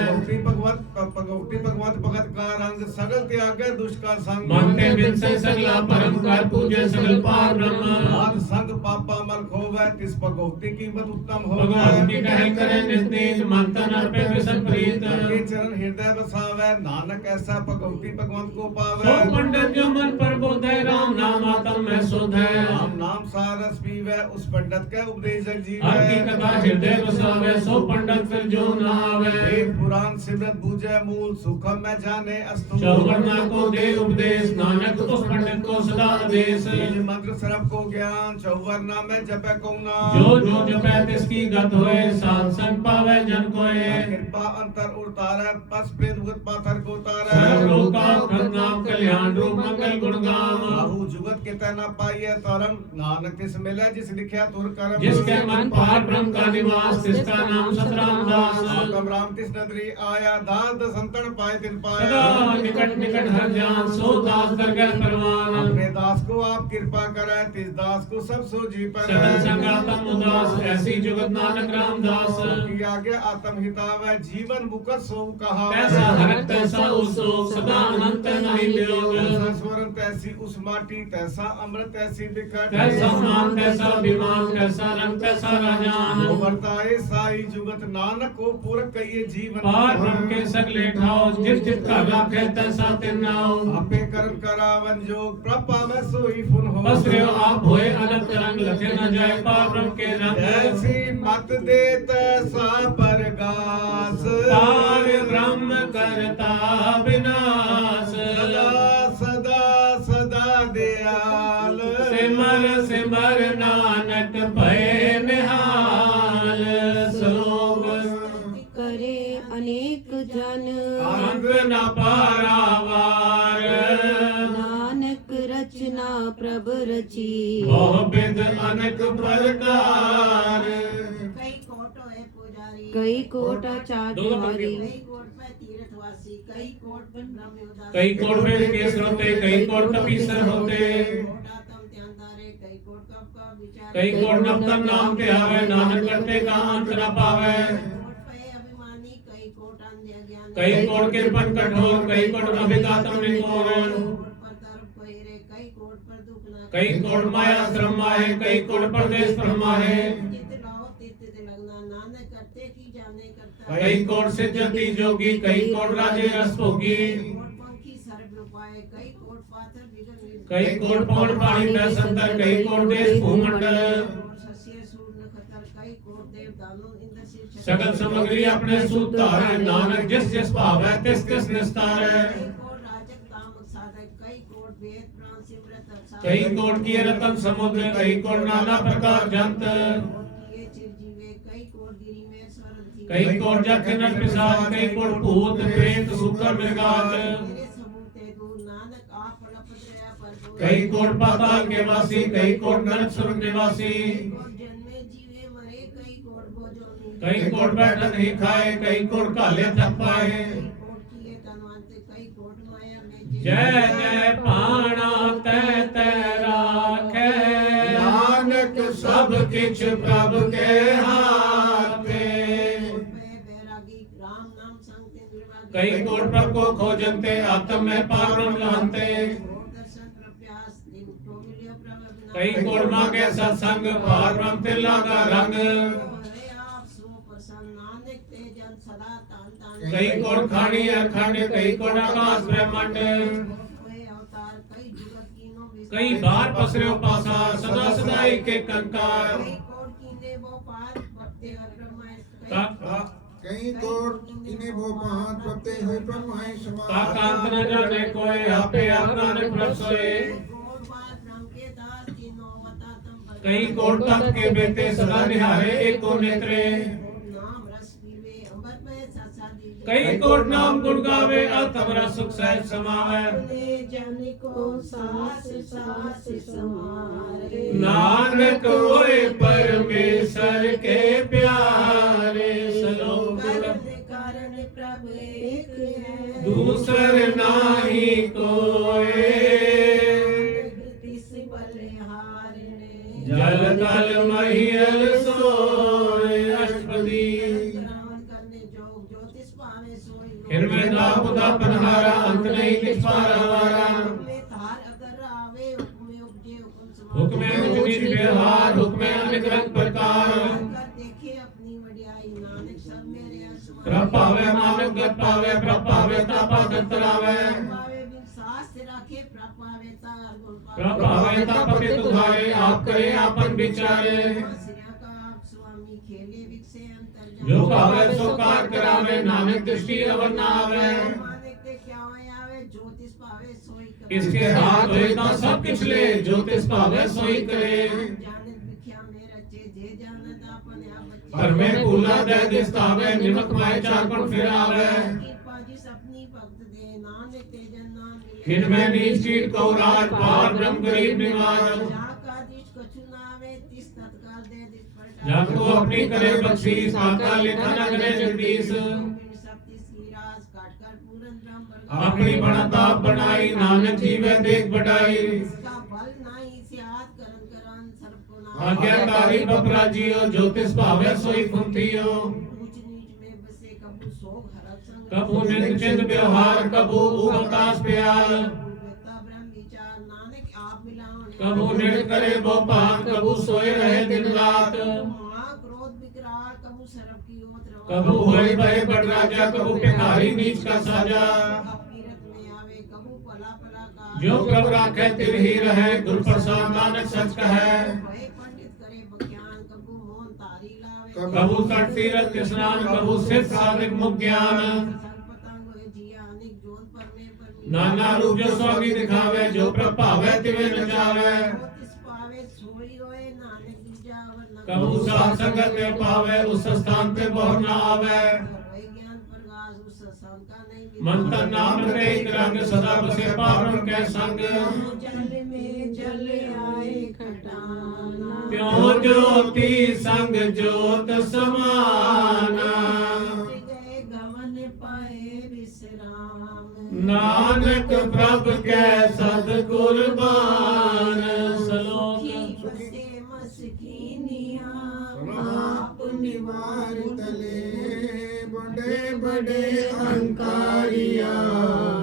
भगवती भगवत भगत का रंग सगल त्यागे दुष्ट का संग मनते बिन से सगला परम कर पूजे सगल पार ब्रह्म आद संग पापा मल खोवे तिस भगवती की मत उत्तम हो भगवान की टहल करे निस्तीत मन तन अर्पे विसन प्रीत के चरण हृदय बसावे नानक ऐसा भगवती भगवंत को सो पावे पंडित जो मन पर बोधे राम नाम आत्म में शोधे राम नाम सारस पीवे उस पंडित के उपदेश हर की जीवे कथा हृदय बसावे सो पंडित फिर जो न आवे वेद पुराण सिमरत बूझे मूल सुखम में जाने अस्तु चौवर्णा को दे उपदेश नानक उस पंडित को सदा आदेश बीज मंत्र सरब को ज्ञान चौवर्णा में जपे को नाम जो जो जपै तिसकी गत होए साध संग पावे जन कोए कृपा अंतर उतारे पस प्रेत भूत पाथर को सर्व तारे लोका नाम कल्याण रूप मंगल गुण गाम आहू जुगत के तना पाइए तरम नानक तिस मिले जिस लिखया तुर करम जिसके मन पार ब्रह्म का निवास तिसका नाम सतराम दास कम राम तिस नगरी आया दास दसंतन पाए तिन पाया सदा निकट निकट हर जान सो दास कर गए परवान अपने दास को आप कृपा करे तिस दास को सब सो जी पर सदन संगातम उदास ऐसी जुगत नानक रामदास की आगे आत्म हितावे जीवन मुकत सो कहा तैसा हरक तैसा उसोक सदा अनंत नहीं वियोग तैसा स्वरण तैसी उस माटी तैसा अमृत तैसी बिकट तैसा मान तैसा विमान तैसा रंग तैसा राजान वर्ताए साई जुगत नानक को पूरक कहिए जीवन पार ब्रह्म के सगले ठाव जित जित का राखे तैसा तिन्नाओ आपे कर्म करावन जोग प्रपावे सोई फुन हो बस रे आप होए अनंत रंग लखे न जाए पार ब्रह्म के रंग ऐसी मत दे तैसा परगास पार ब्रह्म करता विनाश सदा सदा सदा दयाल सिमर सिमर नानक भय निहाल श्लोक करे अनेक जन अंग न पारावार नानक रचना प्रभ रची बहु विध अनेक प्रकार कई कोट है पुजारी कई कोट चाटहारी कई कोट पे तीर्थवासी कई कोट पे ब्रह्मोदास कई कोट वेद केस होते कई कोट कपीसर होते कोट आत्म ध्यानदारे कई कोट कब का विचार कई कोट नवतन नाम के आवे नानक करते का अंत न पावे कोट पे अभिमानी कई कोट अन्य ज्ञान कई कोट कृपण कठोर कई कोट अभिगातम निकोर कोट पर तरफ कोहरे कई कोट पर दुख ना कई कोट माया श्रम माहे कई कोट परदेश परमाहे चित लाओ तित लगना नानक करते की जाने करता कई कोट सिद्धि जोगी कई कोट राजे रस भोगी कोट पंखी सर्व रूपाए कई कोट पाथर बिगड़ कई कोट पौड़ पानी में संतर कई कोट देश भूमंडल कोट सस्य सूर नखतर कई कोट देव दानव इंद्र से सकल सामग्री अपने सूत धारे नानक जिस जिस भाव है तिस तिस निस्तार है कई कोट राजक तामक साधक कई कोट वेद प्राण सिमरत अर्थात कई कोट किए रतन समुद्र कई कोट नाना प्रकार जंत किए चिरजीवे कई कोट गिरी में स्वरण थी कई कोट जखन पिशाच कई कोट भूत प्रेत सुकर मृगात तेरे समूह ते दूर नानक आप पलपत पर दो कई कोट पाताल के वासी कई कोट नरक स्वर्ग निवासी कोट जन्मे जीवे मरे कई कोट भोजोनी कई कोट बैठ नहीं खाए कई कोट काले थक पाए कई कोट किए तनवंत कई कोट माया में जय जय पाणा तै तै राखे नानक सब किछ प्रभ के हाथे बैरागी राम नाम संग ते निर्वागी कई कोट प्रभ को खोजनते आत्म में पारम लहनते कोट दर्शन प्रप्यास दिन को मिलियो प्रभ कई कोट मांगे सत्संग पार ब्रह्म तिला का रंग हरे आप सो प्रसन्न नानक ते जन सदा तान तान कई कोट खानी अखंड कई कोट आकाश ब्रह्मांड कोई अवतार कई जुगत कीनो विस्तार कई बार पसरे पासार सदा सदाई के कंकार कई कोट कीने वो पार भक्ति और ब्रह्मा कई कोट इन्हें वो पांच पत्ते हुए ब्रह्माई कांत समान न जाने कोई आपे अपना प्रभ सोए कोट बात ब्रह्म के दास जिनो ਕਈ ਕੋਟ ਤੱਕ ਕੇ ਬੇਤੇ ਸਦਾ ਨਿਹਾਰੇ ਏਕੋ ਨੇਤਰੇ नाम रस पीवे अमृत में ससा दीवे ਕਈ ਕੋਟ ਨਾਮ ਗੁਣ ਗਾਵੇ ਅਤਮ ਰਸ ਸੁਖ ਸਹਿਜ ਸਮਾਵੈ अपने जन को सास सास समारे ਨਾਨਕ ਹੋਏ ਪਰਮੇਸ਼ਰ ਕੇ ਪਿਆਰੇ ਸਲੋਕ कारण कारण प्रभु एक है ਦੂਸਰ ਨਾਹੀ ਕੋਏ तिस बलिहारने ਜਲ ਕਲ ਮਹੀਲ ਸੋਏ ਅਸ਼ਪਦੀ ग्रहण करने जोग ज्योतिष पावे सोई ਹਿਰਮੈ ਦਾ ਬੁਦਾ ਪਨਹਾਰਾ ਅੰਤ ਨਹੀਂ ਕਿਛ ਪਾਰਾਵਾਰਾ में थार अगर आवे हुक्मे उपजे हुक्म समावे ਹੁਕਮੇ ਉਚ ਨੀਚ ਵਿਵਹਾਰ ਹੁਕਮੇ ਅਨੇਕ ਰੰਗ ਪ੍ਰਕਾਰ कर देखे अपनी वडियाई नानक सब मेरे असमान ਪ੍ਰਭ ਭਾਵੇ ਨਾਨਕ ਗਤ ਭਾਵੇ ਪ੍ਰਭ ਭਾਵੇ ਤਾ ਭਗਤ ਤਰਾਵੇ पावे बिन सास राखे प्रपावे तार गुण ਪ੍ਰਭ ਭਾਵੇ ਤਾ ਪਤੇ ਤੁਧਾਰੇ ਆਪ ਕਰੇ ਆਪਨ ਵਿਚਾਰੇ सिरा का आप स्वामी खेले विकसे अंतर ਜੋ ਭਾਵੇ ਸੋ ਕਾਰ ਕਰਾਵੇ ਨਾਨਕ ਦ੍ਰਿਸ਼ਟੀ ਅਵਰ ਨਾ ਆਵੇ मानिक ते क्या होय आवे ज्योतिष पावे सोई करे ਇਸਕੇ ਹਾਥ ਹੋਏ ਤਾਂ ਸਭ ਕਿਛ ਲੈ ਜੋ ਤਿਸ ਭਾਵੇ ਸੋਈ ਕਰੇ जानत विख्या में रचे जे जानत अपने आप बच्चे ਪਰ ਮੈਂ ਭੂਲਾ ਦੇ ਦਿਸਤਾਵੇ ਨਿਮਕ ਮਾਇ ਚਾਰ ਪਣ ਫਿਰ ਆਵੇ कृपा जिस अपनी भक्त दे नानक ते जन नाम मिले ਖਿਨ ਮੈਂ ਨੀਚ ਕੀਟ ਕਉ ਰਾਜ ਪਾਰ ਬ੍ਰਹਮ ਗਰੀਬ ਨਿਵਾਜ जाका दिश कछु नावे तिस तत्काल दे दिस पर ਜਬ ਕੋ ਆਪਣੀ ਕਰੇ ਬਖਸ਼ੀਸ ਆਕਾ ਲਿਖਾ ਨ ਕਰੇ ਜਗਦੀਸ਼ ਆਪਣੀ ਬਣਤਾ ਬਣਾਈ ਨਾਨਕ ਜੀਵੇ ਦੇਖ ਬੜਾਈ ਆਗਿਆਕਾਰੀ ਬਪਰਾ ਜੀਓ ਜੋ ਤਿਸ ਭਾਵੇ ਸੋਈ ਕੁੰਤੀਓ ਕਬੂ ਨਿੰਦ ਚਿੰਦ ਵਿਵਹਾਰ ਕਬੂ ਉਪਕਾਸ ਪਿਆਲ ਕਬੂ ਨਿੰਦ ਕਰੇ ਬੋ ਭਾਨ ਕਬੂ ਸੋਏ ਰਹੇ ਦਿਨ ਰਾਤ कबू होए भय बड़ राजा कबू भिखारी नीच का साजा जो प्रभ राखे तिर ही रहे गुर प्रसाद नानक सच कहे कबू तट तीरथ स्नान कबू सिद्ध साधिक मुख ज्ञान नाना रूप जो स्वामी दिखावे जो प्रभ भावे तिवे नचावे कबू साथ संगत में पावे उस स्थान पे बहु न आवे मन तन नाम रटे एक रंग सदा बसे पावन के संग त्यों ज्योति संग ज्योत समाना नानक प्रभ के सद कुर्बान सलोक आप निवार तले बड़े बड़े अहंकारिया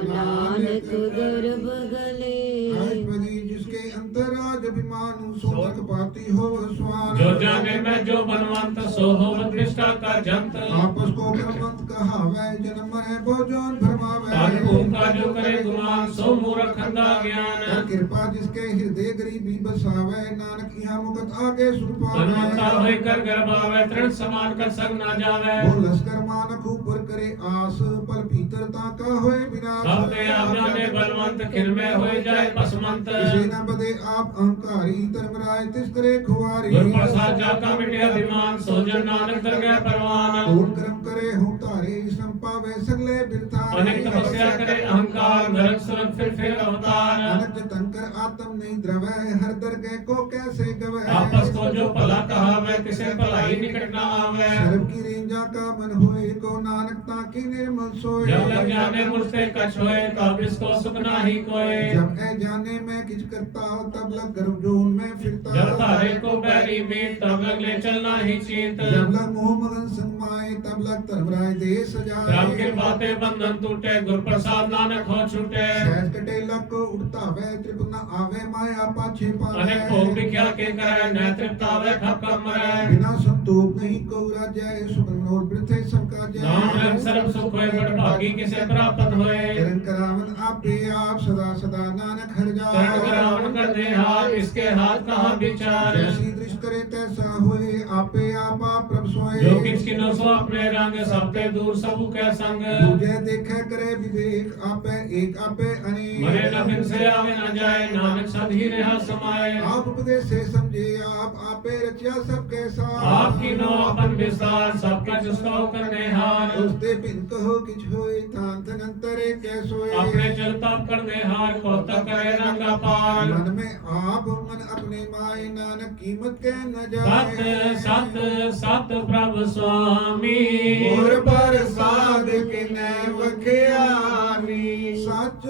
नानक गर्भ गले राजपति जिसके अंतराज अभिमानु सोनक पाती हो स्वान जो जाने में जो बनवंत सो हो निष्ठा का जंत आपस को भ्रमंत कहावे जन्म मरे भोजन भरमावे तन भूम का जो करे गुमान सो मूर्ख अंधा कर ज्ञान कृपा जिसके हृदय गरीबी बसावे नानक यहाँ मुकत आगे सुन पावे मनमता होय कर गर्भावे तृण समान कर संग ना जावे वो लश्कर मानक ऊपर करे आस पल भीतरता का होए विनाश सब ते आज्ञा ने बलवंत खिन में होय जाए पसमंत किसी न बदे आप अहंकारी धर्मराय तिस करे खुआरी गुर प्रसाद जाका मिटे अभिमान सो जन नानक दरगह परवान कौन कर्म करे हूँ तारे श्रम पावे सगले बिरथा अनेक तपस्या करे अहंकार नरक सुरत फिर अवतार अनक तन कर आत्म नहीं द्रवै हर दरगह को कैसे गवै आपस को जो भला कहावे किसे भलाई निकट न आवे सर्व की रेंजा का मन होए को नानक ताकि निर्मल सोए जब लग जाने मुझसे कछ होए तब इसको सुख नाही कोई जब ऐ जाने मैं किछ करता हो तब लग गर्भ जोन में फिरता जब तारे को बैरी मीत तब लग ले चलना ही चीत जब लग मोह मगन संगमाए तब लग धर्मराय दे सजाए प्रभ के बातें बंधन टूटे गुर प्रसाद नानक हो छूटे सहज कटे लग को उड़ता वे त्रिप न आवे माया पाछे पावे अनेक भोग विख्या के करे न तृप्तावे ठप मरे बिना संतोष नहीं को राजय सुमन और वृथे सबका जय नाम रंग सर्व सुख होए बड़ भागी किसे प्राप्त होए चरण करावन आपे आप सदा सदा नानक हर करण जाए करावन कर करने हार इसके हाथ कहाँ विचार। जैसी दृष्टि करे तैसा होए आपे आपा प्रभ सोए। जो किछ किनो सो अपने रंग सबते दूर सबू के संग। दूजे देखे करे विवेक आपे एक आपे अनेक। मरे न बिन से आवे न जाए नानक सद ही रहा समाए। आप उपदेश से समझे आप आपे रचिया सब कैसा। आपकी नो अपन विस्तार सबका जिसको करने हार। उसते बिन कहो किछ होए तान तन अंतरे कैसोए। अपने चलता करने हार कौतक करे रंग अपार। मन में आप मन अपने माए नानक कीमत के न सत जाए। सत सत प्रभु स्वामी। मोर प्रसाद किने बखियानी। सच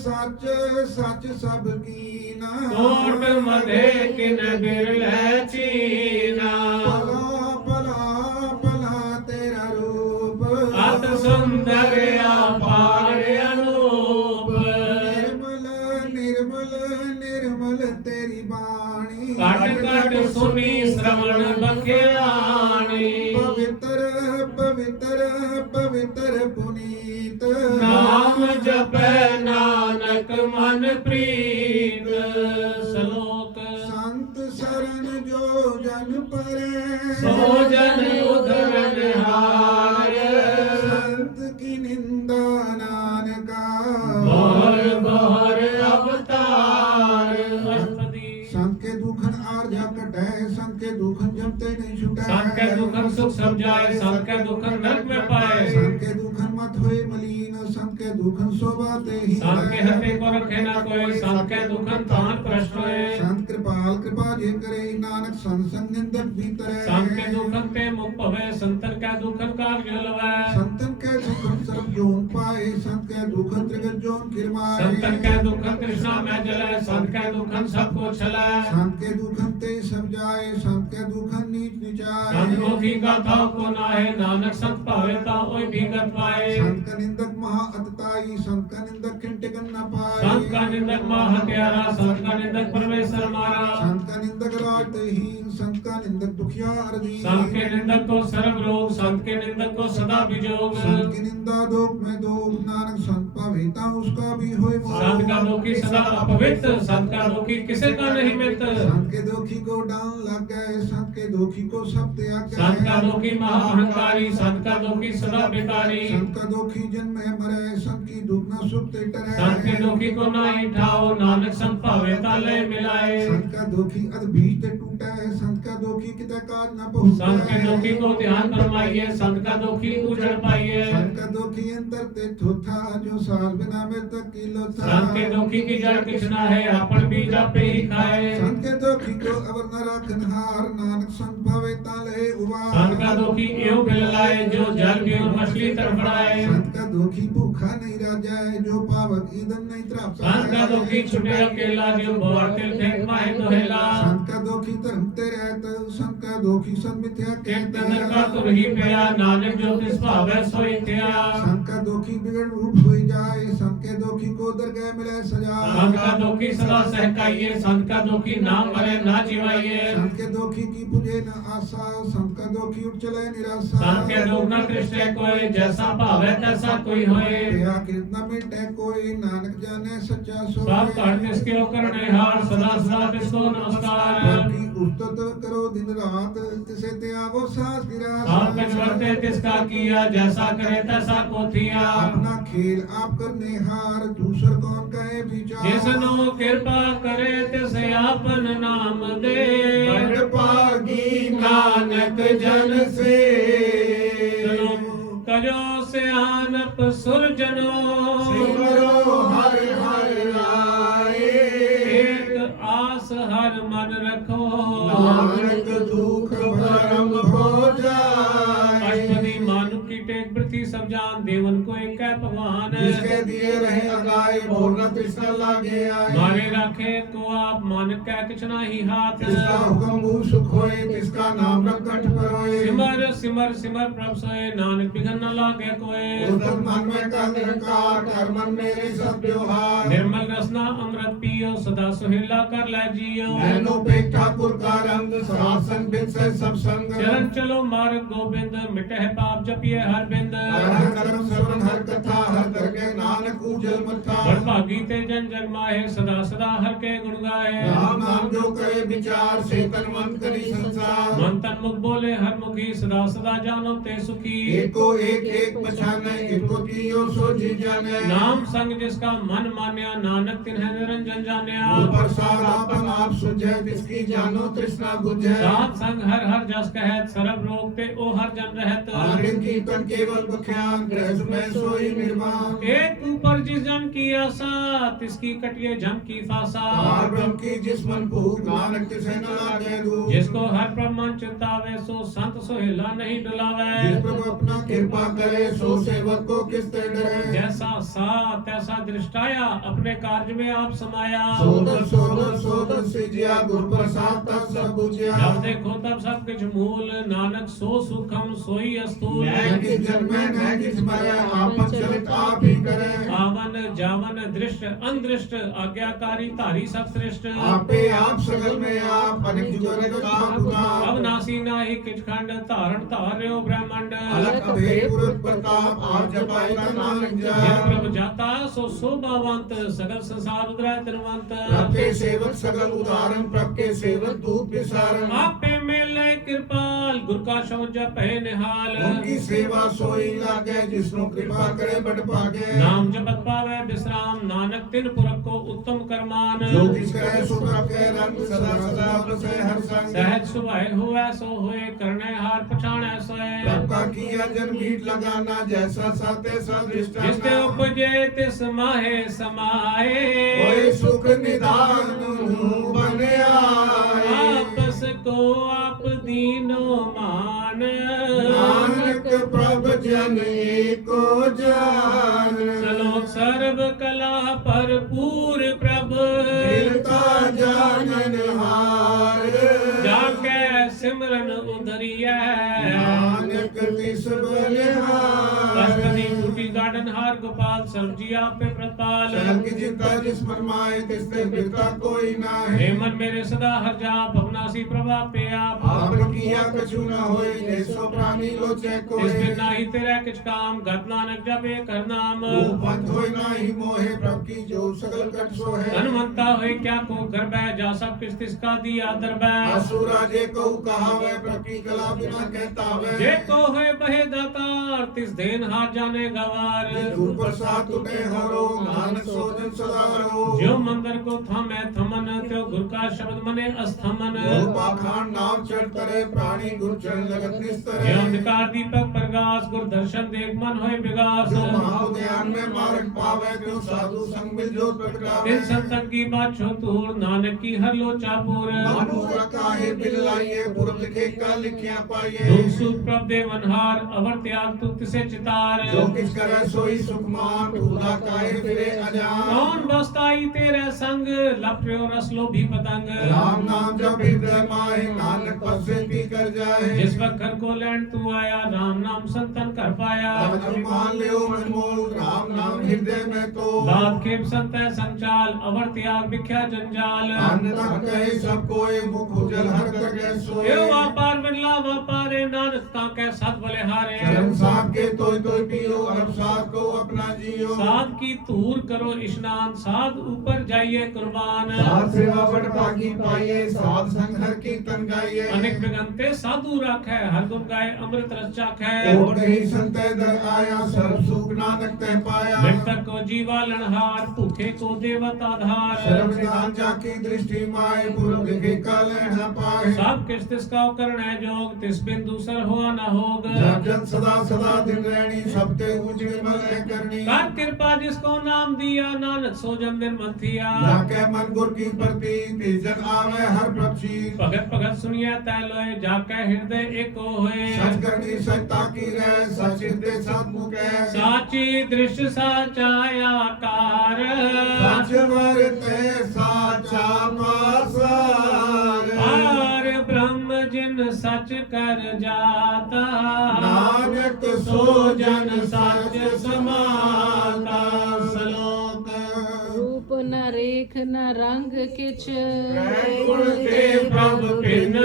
सच सच सब कीना। कोट मधे किन बिरले चीना। भला भला भला तेरा रूप। अत सुंदर अपार अनूप। निर्मल निर्मल निर्मल तेरी बाणी। कट कट सुनी श्रवण बखियानी। पवित्र पवित्र पवित्र पुनीत। नाम जपै नानक मन प्रीत। श्लोक संत शरण जो जन परे। सो जन उधरन हार। संत की निंदा नानका। बहर बहर अवतार। अष्टपदी। संत के दुखन आर्जा कटै। संत के दुखन जमते नहीं छुटै। संत के दुखन सुख सब जाए संत के दुखन नरक में पाए। संत के दुखन मत होए मलीन। संत के दुखन शोभाते ही संत के हते को रखे ना कोई संत के दुखन तान प्रश्न होए। संत कृपाल कृपा जे करे नानक संत संग निंदक भीतरै। संत के दुखन ते मुख पवे संतन के दुखन कार्य लवै। संतन के दुखन सर्व जोन पाए। संत के दुखन त्रिगत जोन किरमाए। संतन के दुखन कृष्णा में जले संत के दुखन सबको छलै। संत के दुखन ते सब जाए। संत के दुखन नीच निचाए। संत को की गाथा को नाहे नानक संत पावेता ओय भीगत पाए। संत का निंदक महा अतताई। संत का निंदक खिंटिकन न पाए। संत का निंदक मां हत्यारा संत का निंदक परमेश्वर मारा। संत का निंदक राजहीन। संत का निंदक दुखियार दीन। संत के निंदक को सर्व रोग संत के निंदक को सदा विजोग। संत की निंदा दोष में दोष। नानक संत पावेता उसका भी होए मोह। संत का दुखी सदा अपवित्र संत का दुखी किसे का नहीं मित्र। संत के दुखी को डाल लग गए। संत के दुखी को सब त्याग गए। संत का दुखी महाअहंकारी संत का दुखी सदा बेकारी। संत का दुखी जन्मे मरे। संत की दुख न सुख ते टरे। संत के दुखी को नाही ठाओ नानक संत पावेता लय मिलाए। संत का दुखी अध बीज ते टूटे। संत का दुखी किते काज न पहुँचे। संत के दुखी को ध्यान फरमाइए संत का दुखी उजड़ पाइए। संत का दुखी अंतर ते थोथा। जो साल बिना में तक किलो था। संत के दुखी की जड़ कितना है अपन बीज आपे ही खाए। संत के दुखी को अवर न रखन हार। नानक संत भावे ताले उबार। संत का दुखी एवं बिल लाए जो जल भी मछली तड़फड़ाए। संत का दुखी भूखा नहीं रह जाए। जो पावक ईंधन नहीं त्राप संत का दुखी छुटे अकेला जो बोर तिल फेंक माहे दोहेला। संत का दुखी धर्म ते रहत। संत का दुखी सब मिथ्या कीर्तन का तुरही पेया नानक जो तिस भावे सोई थिया। संत का दुखी बिगड़ रूप हो जाए। संत के दुखी को दरगाह मिले सजा। संत का दुखी सदा सहकाइए संत का दुखी नाम भरे ना जीवाइए। संत के दुखी की पूजे न आशा। संत का दुखी उठ चले निराशा। संत के दुख न कृष्ण कोई जैसा भावे तैसा कोई होए। दया कृष्ण मिटे कोई। नानक जाने सच्चा सोए। सब पढ़ तिसके करने हार सदा सदा तिसको नमस्कार। बल्कि उस्तत करो दिन रात। तिसे ते आवो सास गिरास। सब कुछ वर्ते तिसका किया जैसा करे तैसा को थिया। अपना खेल आप करने हार। दूसर कौन कहे विचार। जिसनो कृपा करे तिसे आपन नाम दे। बड़ पागी नानक जन से। कजो सियानप सुरजनो। सिमरो हर हर आए। एक आस हर मन रखो। नानक दुख भरम हो जाए। अष्टपदी मानुष की टेक पृथ्वी सब जान देवन को एक है भगवान। जिसके दिए रहे अगाए मोर न तृष्णा लागे आए। मारे रखे को आप मानक का कुछ ही हाथ। जिसका हुक्म मुँह सुख होए। जिसका नाम रखंठ पर होए। सिमर सिमर सिमर प्रभ सोए नानक बिघन न लागे कोय। उस मन में कर निरंकार। कर मन मेरे सब व्यवहार। निर्मल रसना अमृत पियो सदा सुहेला कर ले जियो। नैनो पे ठाकुर का रंग। शासन बिन से सब संग। चरण चलो मार्ग गोविंद मिटे पाप जपिए हर बिंद। हर कर्म श्रवण हर कथा। हर करके नानक उजल मथा। बड़भागी ते जन जग माहे सदा सदा हर के गुण गाए। राम नाम जो करे विचार से तन मन करी संसार। मन तन मुख बोले हर मुखी सदा सदा जानो ते सुखी। एको एक एक पछाने इनको तीयो सो जी जाने। नाम संग जिसका मन मान्या नानक तिन्ह निरंजन जान्या। प्रसाद आपन आप सुझे जिसकी जानो तृष्णा बुझे। सात संग हर हर जस कहत सरब रोग ते ओ हर जन रहत। आनंद कीर्तन केवल बख्यान गृहस्थ में सोई निर्माण। एक ऊपर जिस जन की आशा तिसकी कटिए जम की फासा। पार ब्रह्म की जिस मन भूख नानक तिसे न लागे दूर। जिसको हर प्रमन चितावे सो संत सोहेला नहीं डुलावे। जिस प्रभु अपना कृपा करे सो सेवक को किस ते डरे। जैसा सा तैसा दृष्टाया अपने कार्य में आप समाया। सोदर सोदर सोदर सिजिया गुरु प्रसाद तब सब बुझिया। जब देखो तब सब कुछ मूल नानक सो सुखम सोई अस्तूल। न किस जन्मे न किस मरे आपन चलित आप ही करे। आवन जावन दृष्ट अनदृष्ट आज्ञाकारी धारी सब श्रेष्ठ। आपे आप सगल में आप अनेक जुगरे का अविनाशी नाही किच खंड धारण धार्यो ब्रह्मांड। अलग अभेद पुरुष प्रताप आप जपाई का नाम जिन जाए। प्रभु जाता सो शोभावंत सगल संसार उदरय तिरवंत। आपके सेवक सगल उदाहरण प्रभ के सेवक धूप विसारण। आपे मेले कृपाल गुरु का शौच पहे निहाल। उनकी सेवा सोई लागे जिसनु कृपा करे बड़ भागे। नाम जपत पावे विश्राम नानक तिन पुरख को उत्तम करमान। जो किस करे सो रखे रंग सदा सदा बसे हर संग। सहज सुभय हुए सो हुए करने हार पछाणे सोए। प्रभ का किया जन मीट लगाना जैसा साते सा जिसते दृष्टाना। उपजे तिस माहे समाए। कोई सुख निदान बने आए। आपस को आप दीनो मान। नानक प्रभ जन एको जान। सलोक सर्व कला भरपूर प्रभ। वीरता जानन हार। जाके सिमरन उधरिया। नानक तिस बलिहार। अष्टमी टूटी गार्डन हार गोपाल सरजी आपे प्रताल। चल की जिता जिस मन माए तिसते बिरता कोई ना है। हे मन मेरे सदा हर जाप अविनाशी प्रभा पे आप। आपन किया कछु न होए जैसो प्राणी लोचे इस कोई। बिन नाही तेरा किछ काम गत नानक जपे कर नाम। रूपंत होए नाही मोहे प्रभ की जो सगल कट सो है। धनवंता होए क्या को घर बै जा सब किस तिसका दिया दरबै। असुरा जे कहू कहावे प्रभ की कला बिना कहता वे। जे को होए बहे दातार तिस देन हार जाने गवार। गुरु प्रसाद तुमे हरो नानक सोजन सदा रहो। जो मंदिर को थामे थमन त्यो गुरु का शब्द मने अस्थमन। जो पाखंड नाव चढ़ करे प्राणी गुरु चरण लगत निस्तरे। जो अंधकार दीपक प्रकाश गुरु दर्शन देख मन होए विगास। जो महाव ध्यान में मार्ग पावे जो साधु संग मिल जो प्रगटावे। इन संतन की बात छो तूर नानक की हर लो चापुर। मानूरा काहे बिल लाइए पूर्व लिखे का लिखिया पाइए। दुख सुख प्रभ देवनहार अवर त्याग तू तिसे चितार। जो किस करे सोई सुखमान भूला काहे फिरे अजान। कौन बसताई तेरे संग लपट्यो रस लोभी पतंग। राम नाम जब हृदय माहे नानक पद से पी कर जाए। जिस वक्त घर को लैंड तू आया राम नाम संतन कर पाया। तब अभिमान लियो मनमोल राम नाम हृदय में तो। लाभ खेप संत संचाल अवर त्याग बिख्या जंजाल। अन्यथा कहे सब कोई मुख उजल हर तके सोए। यो व्यापार बिरला व्यापारे नानक ताके सत बलिहारे। चरण साथ के तोय तोय पियो अब साथ को अपना जियो। साध की तूर करो स्नान साध ऊपर जाइए कुर्बान। साथ सेवा बड़ पागी पाइए साध संग हर कीर्तन गाइए। अनेक विगंते साधु राखे हर गुण गाए अमृत रस चाखे। और नहीं संते दर आया सर्व सुख नानक तह पाया। मृतक को जीवा लनहार भूखे को देवता धार। शर्म निधान जाकी दृष्टि माए पूर्व लिखे का लेना पाए। सब किस तिसका करण है जोग तिस बिन दूसर हुआ न होग। जब जन सदा सदा दिन रहनी सबते ऊंच निर्मल है करनी। कर कृपा जिसको नाम दिया नानक सो जन निर्मल थिया। जाके मन गुर की प्रति जन आवे हर प्रपसी। भगत भगत सुनिया तै लोए जाके हृदय एको होए। सच करनी सचता की रह सच हृदय सतमुख है। साची दृश्य साचाया कार। सच वरते साचा पासार। पार ब्रह्म जिन सच कर जाता। नानक सो जन सच समाता। श्लोक रूप न रेख न रंग किछ। गुण के प्रभ पिन।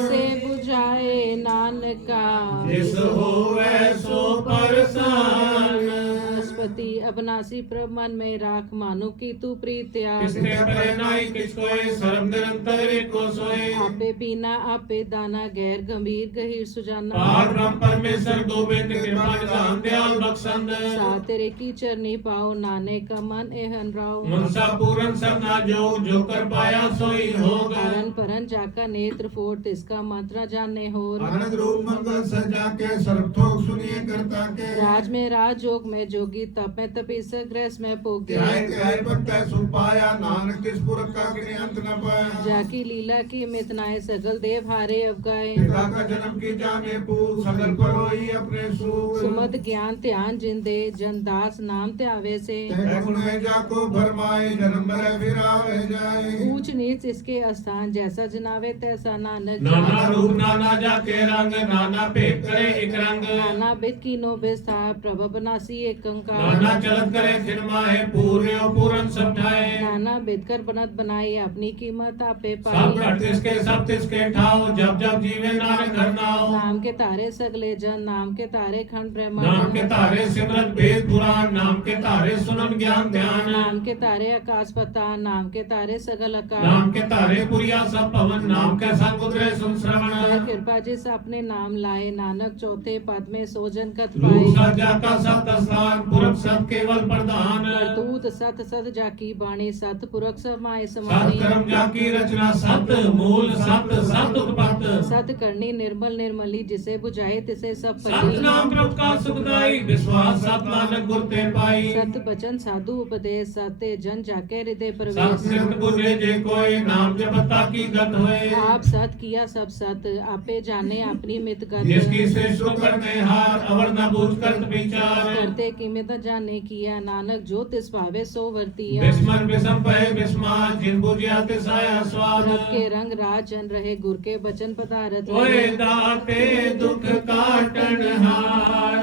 से बुझाए नानका। जिस होवे सो परसान। बृहस्पति अबनासी प्रभ मन में राख मानु की तू प्रीत त्याग किसके परे नाई किस कोय सर्व निरंतर एको सोए आपे पीना आपे दाना गैर गंभीर गहीर सुजाना पार ब्रह्म परमेश्वर गोविंद कृपा निधान दयाल बख्शंद सा तेरे की चरनी पाओ नाने का मन एहन राव मनसा पूरन सबना जो कर पाया सोई होगा परन परन जाका नेत्र फोड़ तिसका मात्रा जाने होर आनंद रूप मंगल सजा के सर्वथोक सुनिए करता के राज में राज योग में जोगी तप में तपीसक ग्रस में पोगे त्याय त्याय पत्ता सुपाया नानक तिस पुरख का गिने अंत न पाया जाकी लीला की मितनाए सकल देव हारे अवगाए पिता का जन्म की जाने पूत सगल परोई अपने सूर सुमद ज्ञान ध्यान जिंदे जन दास नाम त्यावे से तै गुण में जाको भरमाए जन्म मरे फिर आवे जाए ऊंच नीच इसके स्थान जैसा जनावे तैसा नानक नाना रूप नाना जाके रंग नाना भेद करे एक रंग नाना बिद की नो बिस्ता प्रभ बनासी एक कंकार नाना चलत करे खिनमा है पूर्य और पूरन सब ठाए नाना बिदकर बनत बनाई अपनी कीमत आपे सब पाई घट तिसके सब तिसके ठाओ जब जब जीवे नानक घर नाओ नाम के तारे सगले जन नाम के तारे खंड नाम ब्रह्मांड के तारे सिमरत वेद पुराण नाम के तारे सुनन ज्ञान ध्यान नाम के तारे आकाश पता नाम के तारे सगल आकार नाम के तारे पुरिया सब पवन नाम के संग उतरे सुन पर श्रवण कृपा जिस अपने नाम लाए नानक चौथे पद में सोजन कत रूप पाए सज्जा का सत स्थान पुरख सत केवल प्रधान दूत सत सत जाकी बाणी सत पुरख समाए सत समानी कर्म जाकी रचना सत मूल सत सत उत्पत्त सत करनी निर्मल निर्मली जिसे बुझाए तिसे सब सत पति नाम प्रभु का सुखदाई विश्वास सत नानक गुर ते पाई सत बचन साधु उपदेश सत्य जन जाके हृदय सत प्रवेश नित बुझे जे कोई नाम जपता की गत होए आप सत किया सब सत आपे जाने अपनी मित जिसकी गत से शुक्र में हार अवर न बूझ कर विचार करते कीमत जाने किया नानक जो तिस भावे सो वर्तिया विस्मर विषम पहे विस्मान जिन बुझिया तिसाया स्वाद रब के रंग राजन रहे गुर के बचन पदारथ ओए दाते दुख काटन हार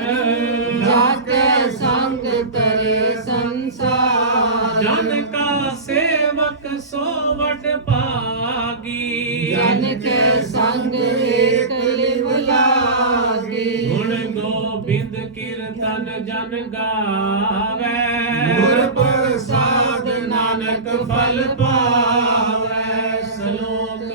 जाके संग तरे संसार जन का सेवक सोवट पागी जन के संग एक लिव लागी गुण गोविंद कीर्तन जन गावे गुर प्रसाद नानक फल पावे श्लोक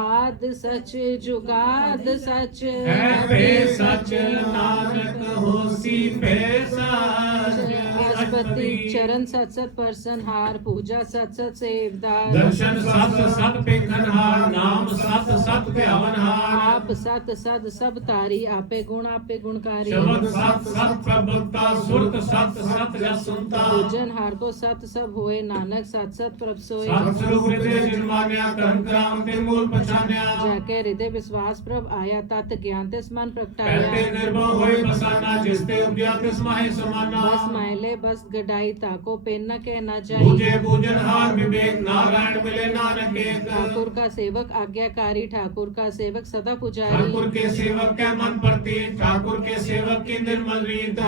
आद सच जुगाद सच है पे सच नानक होसी पे सच अष्टपति चरण सत सत परसन हार पूजा सत सत सेवदार दर्शन सत सत पेखन हार नाम सत सत ध्यावन हार आप सत सद सब तारी आपे गुणकारी शब्द सत सत प्रभुता सुरत सत सत जस सुनता पूजन हार को सत सब होए नानक सत सत प्रभ सोए सत स्वरूप हृदय जिनमान्या कर्म कराम ते मूल पछान्या जाके हृदय विश्वास प्रभ आया तत् ज्ञान तिस मन कहते प्रगटाया निर्भव होए बसाना जिसते उपजा तिस माहे समाना बस मायले बस गडाई ताको पेन न कहना पूजे चाहिए पूजन हार विवेक नारायण मिले नानक एक ठाकुर का सेवक आज्ञाकारी ठाकुर का सेवक सदा पुजारी ठाकुर के सेवक के मन प्रति ठाकुर के सेवक की निर्मल रीत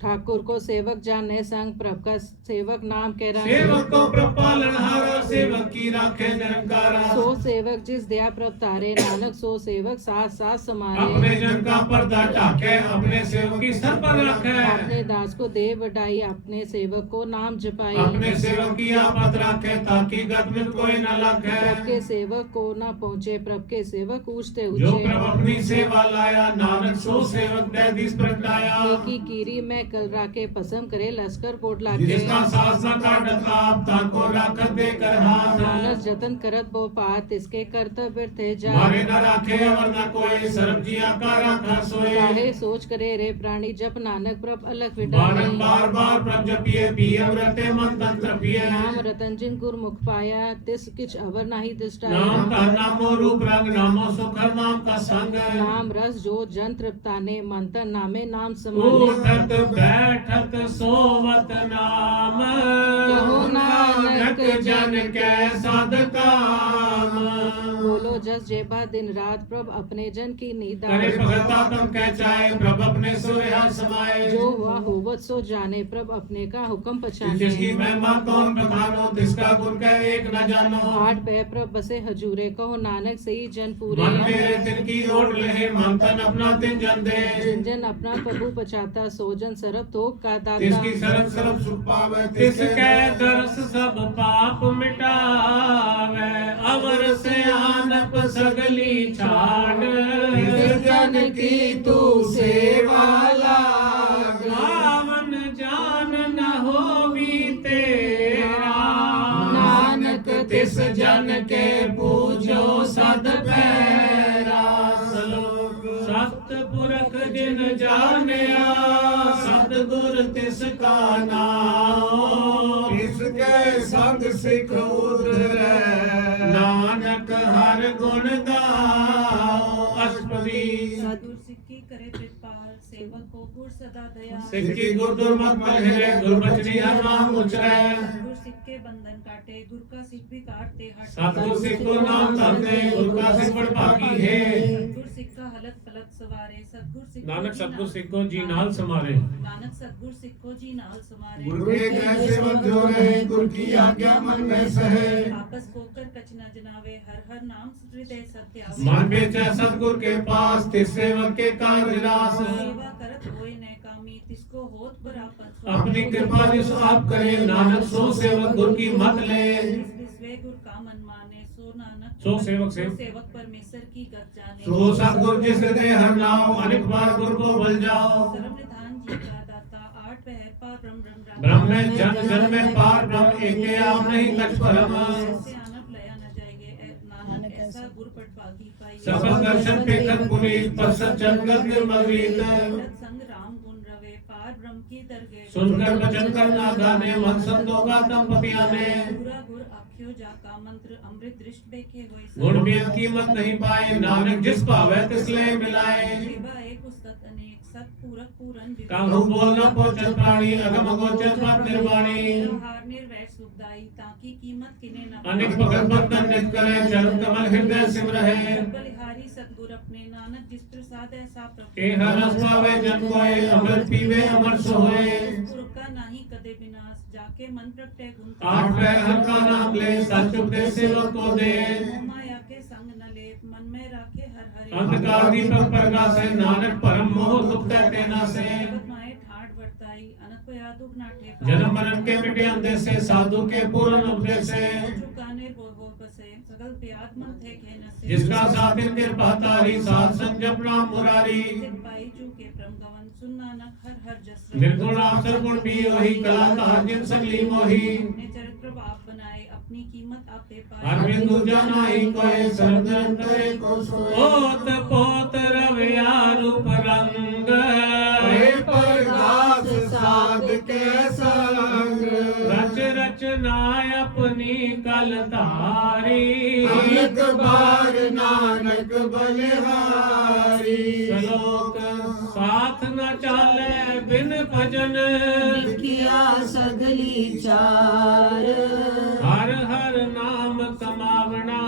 ठाकुर को सेवक जाने संग प्रभ का सेवक नाम के रंग सेवक को प्रपालन हारा सेवक की राखे निरंकारा सो सेवक जिस दया प्रभ तारे नानक सो सेवक साथ साथ अपने समारे जन का पर्दा ढाके अपने सेवक की सर पर रखे अपने दास को दे बढ़ाई अपने सेवक को नाम जपाई अपने सेवक की आपत रखे ताकि गत में कोई न लगे प्रभ के सेवक को न पहुँचे प्रभ के सेवक ऊंचते जो ऊंचे प्रभु अपनी सेवा लाया नानक सो सेवक दैदिस प्रगटाया की कीरी में कल राके पसम करे लश्कर कोट लाके जिसका सासा काटत आप ताको राखत देकर हाथ मानस जतन करत बो पात इसके कर्तव्य थे जा मारे न राखे और न कोई सर्व जिया का राखा सोए काहे सोच करे रे प्राणी जप नानक प्रभ अलग बारंबार विटाई बार प्रभ जपिए पिए व्रते मन तंत्र पिए नाम रतन जिन गुरमुख पाया तिस किच अवर नाही नाम दृष्टाई का नामो रूप रंग नामो सुखर नाम का संग नाम रस जो जन तृप्ताने मंतन नामे नाम समाने उठत बैठत सोवत नाम कहो नानक जन के साध काम बोलो जस जेबा दिन रात प्रभ अपने जन की नींद करे आए। भगता तुम कह चाहे प्रभ अपने सूर्य समाए। जो हुआ होवत सो जाने प्रभ अपने का हुक्म जिसकी पछाने। महिमा कौन बखानो तिसका गुण कह एक न जानो। आठ पै प्रभ बसे हजूरे कहो नानक सही जन पूरे। मन मेरे तिनकी ओट लहे मन तन अपना तिन जन दे। जिन जन अपना प्रभु पचाता सो जन सरब थोक का दाता। तिसकी सरब सरब सुख पावे तिसके दरस सब पाप मिटावे। अवर से आनप सगली छाड़ जन की तू सेवा लाग। आवन जान न होवी तेरा। नानक तिस जन के पूजो सद पैरा। सतपुरख जिन जानिया सतगुर तिसका नाम। इसके संग सिख उधरै। नानक हर गुण गाओ। अष्टपदी सतगुर सिक्की करे कृपाल सेवक को गुर सदा दया। सिक्की गुर दुर्मत मलहिरे गुरबचनी हर नाम उचरै। गुर सिक्के बंधन काटे गुर का सिख भी काटते हट। सतगुर सिख को नाम तंदे गुर का सिख बड़ भागी है। सतगुर सिख का हलत पलत सवारे सतगुर सिख को नानक जी सतगुर नाल- सिख को जी नाल समारे। नानक सतगुर सिख को जी नाल समारे। गुरु के जय सेवक जो रहे गुरु की आज्ञा मन में सहे। आपस होकर कछ न जनावे हर हर नाम हृदय सत्या। मन बेचा सतगुर के पास तिस सेवक के कार्य रास। सेवा करत होए न कामी तिसको होत बराबर। अपनी कृपा जिस आप करे नानक सो सेवक गुर की मत ले। विश्वे गुर का मन माने सो नानक सो सेवक से सेवक परमेश्वर की गत जाने। सो सतगुर जिस हृदय हर नाम अनेक बार गुर को बल जाओ। सर्व निधान जी का दाता आठ पहर पार ब्रह्म ब्रह्म ब्रह्म में जन जन में पार ब्रह्म एके आप नहीं कछ परम। ऐसे आनप लया न जाएंगे नानक ऐसा गुर पट भागी पाई। सफल दर्शन पेखत पुनीत परसत जनगत निर्मल रीत। भरत संग राम गुण रवे पार ब्रह्म की दरगे। सुनकर वचन करना गाने मन संतोगा दंपतिया ने। पूरा गुर आख्यो जाका मंत्र अमृत दृष्ट बेखे होए। गुण बेद कीमत नहीं पाए नानक जिस पावे तिसले मिलाए। सेवा एक उस्तत अनेक सत पूरक पूरन काहू बोल न पोचन प्राणी अगम अगोचर पद निर्वाणी। व्यवहार निर्वैर सुखदाई ताकि कीमत किने न अनेक भगत भक्त नित करे चरण कमल हृदय सिम रहे। बलिहारी सतगुर अपने नानक जिस प्रसाद ऐसा प्रभु। ए हर रस पावे जन कोय अमृत पीवे अमर सोए। गुरु का नाही कदे विनाश जाके मन प्रगटे गुण। आठ पैर हर का नाम ले सच उपदेश सेवक को दे। माया के संग न लेप मन में राखे हर हरे। अंधकार दीपक प्रकाशे नानक परम मोह दुख तहते नासे। जगत माए ठाट वर्ताई अनक को याद दुख नाठे। जन्म मरण के मिटे अंधे से साधु के पूर्ण उपदेश से। चुकाने वो बसे सगल प्याद मन थे के नसे। जिसका साथ इन कृपा तारी साथ संग जपना मुरारी। पाई चूके परम गवन सुन नानक हर हर जस। निर्गुण अवसर गुण भी वही कलाकार जिन सगली मोही। ने चरित्र बाप बनाए अपनी कीमत आपे पाए। हर बिंदु जाना ही कोई शरद अंतरे को सोए। ओत पोत रविया रूप रंग। प्रकाश साध के संग। रच रचना अपनी कल तारी। अनेक बार नानक बलिहारी। श्लोक साथ न चाले बिन भजन। किया सगली चार। हर हर नाम कमावना।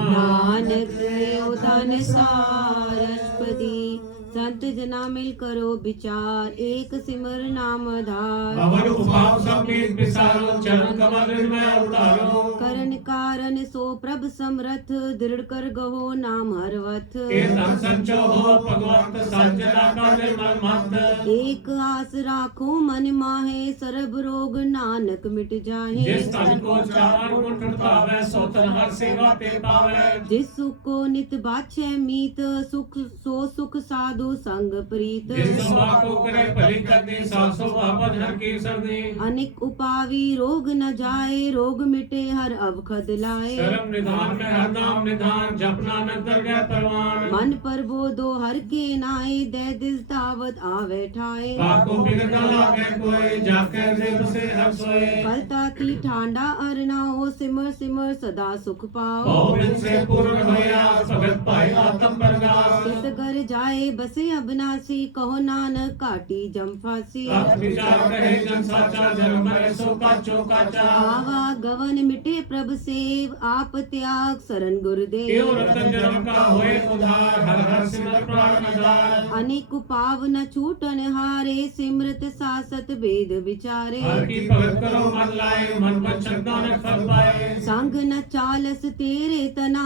नानक उतन सारस्पति संत जना मिल करो विचार एक सिमर नाम आधार। अवर उपाव सब पीत विसारो चरण कमल में उतारो। करण कारण सो प्रभ समरथ दृढ़ कर गहो नाम हरवथ। के तन संचो हो भगवंत संजना का निर्मल मत। एक आस राखो मन माहे सरब रोग नानक मिट जाहे। जिस तन को चार गुण पावे सो तन हर सेवा ते पावे। जिस सुख को नित बाछे मीत सुख सो सुख साधु संग प्रीत। जिस सुभा को करे भली करनी सासो आपन हर की सर्दी। अनेक उपावी रोग न जाए रोग मिटे हर अवखद लाए। शरम निधान में हर नाम निधान जपना नगर गए परवान। मन पर बोधो हर के नाए दे दिल तावत आवे ठाए। पाको बिगड़ लागे कोई जाके देव से हर सोए। करताती ठांडा अरनाओ सिमर सिमर सदा सुख पाओ। बहुबिन से पूर्ण होया भगत पाए आत्म प्रकाश। कित कर जाए बसे अबनासी कहो नानक काटी जम फांसी। विचार कहे जन साचा जन्म मरे सो का चौकाचा। आवा गवन मिटे प्रभ सेव आप त्याग शरण गुरुदेव क्यों रतन जन्म का होए उधार हर हर सिमर प्राण आधार अनेक पावन छूटन हारे सिमृत सासत वेद विचारे हर की भगत करो मन लाए मन वचन नानक फल पाए संग न चालस तेरे तना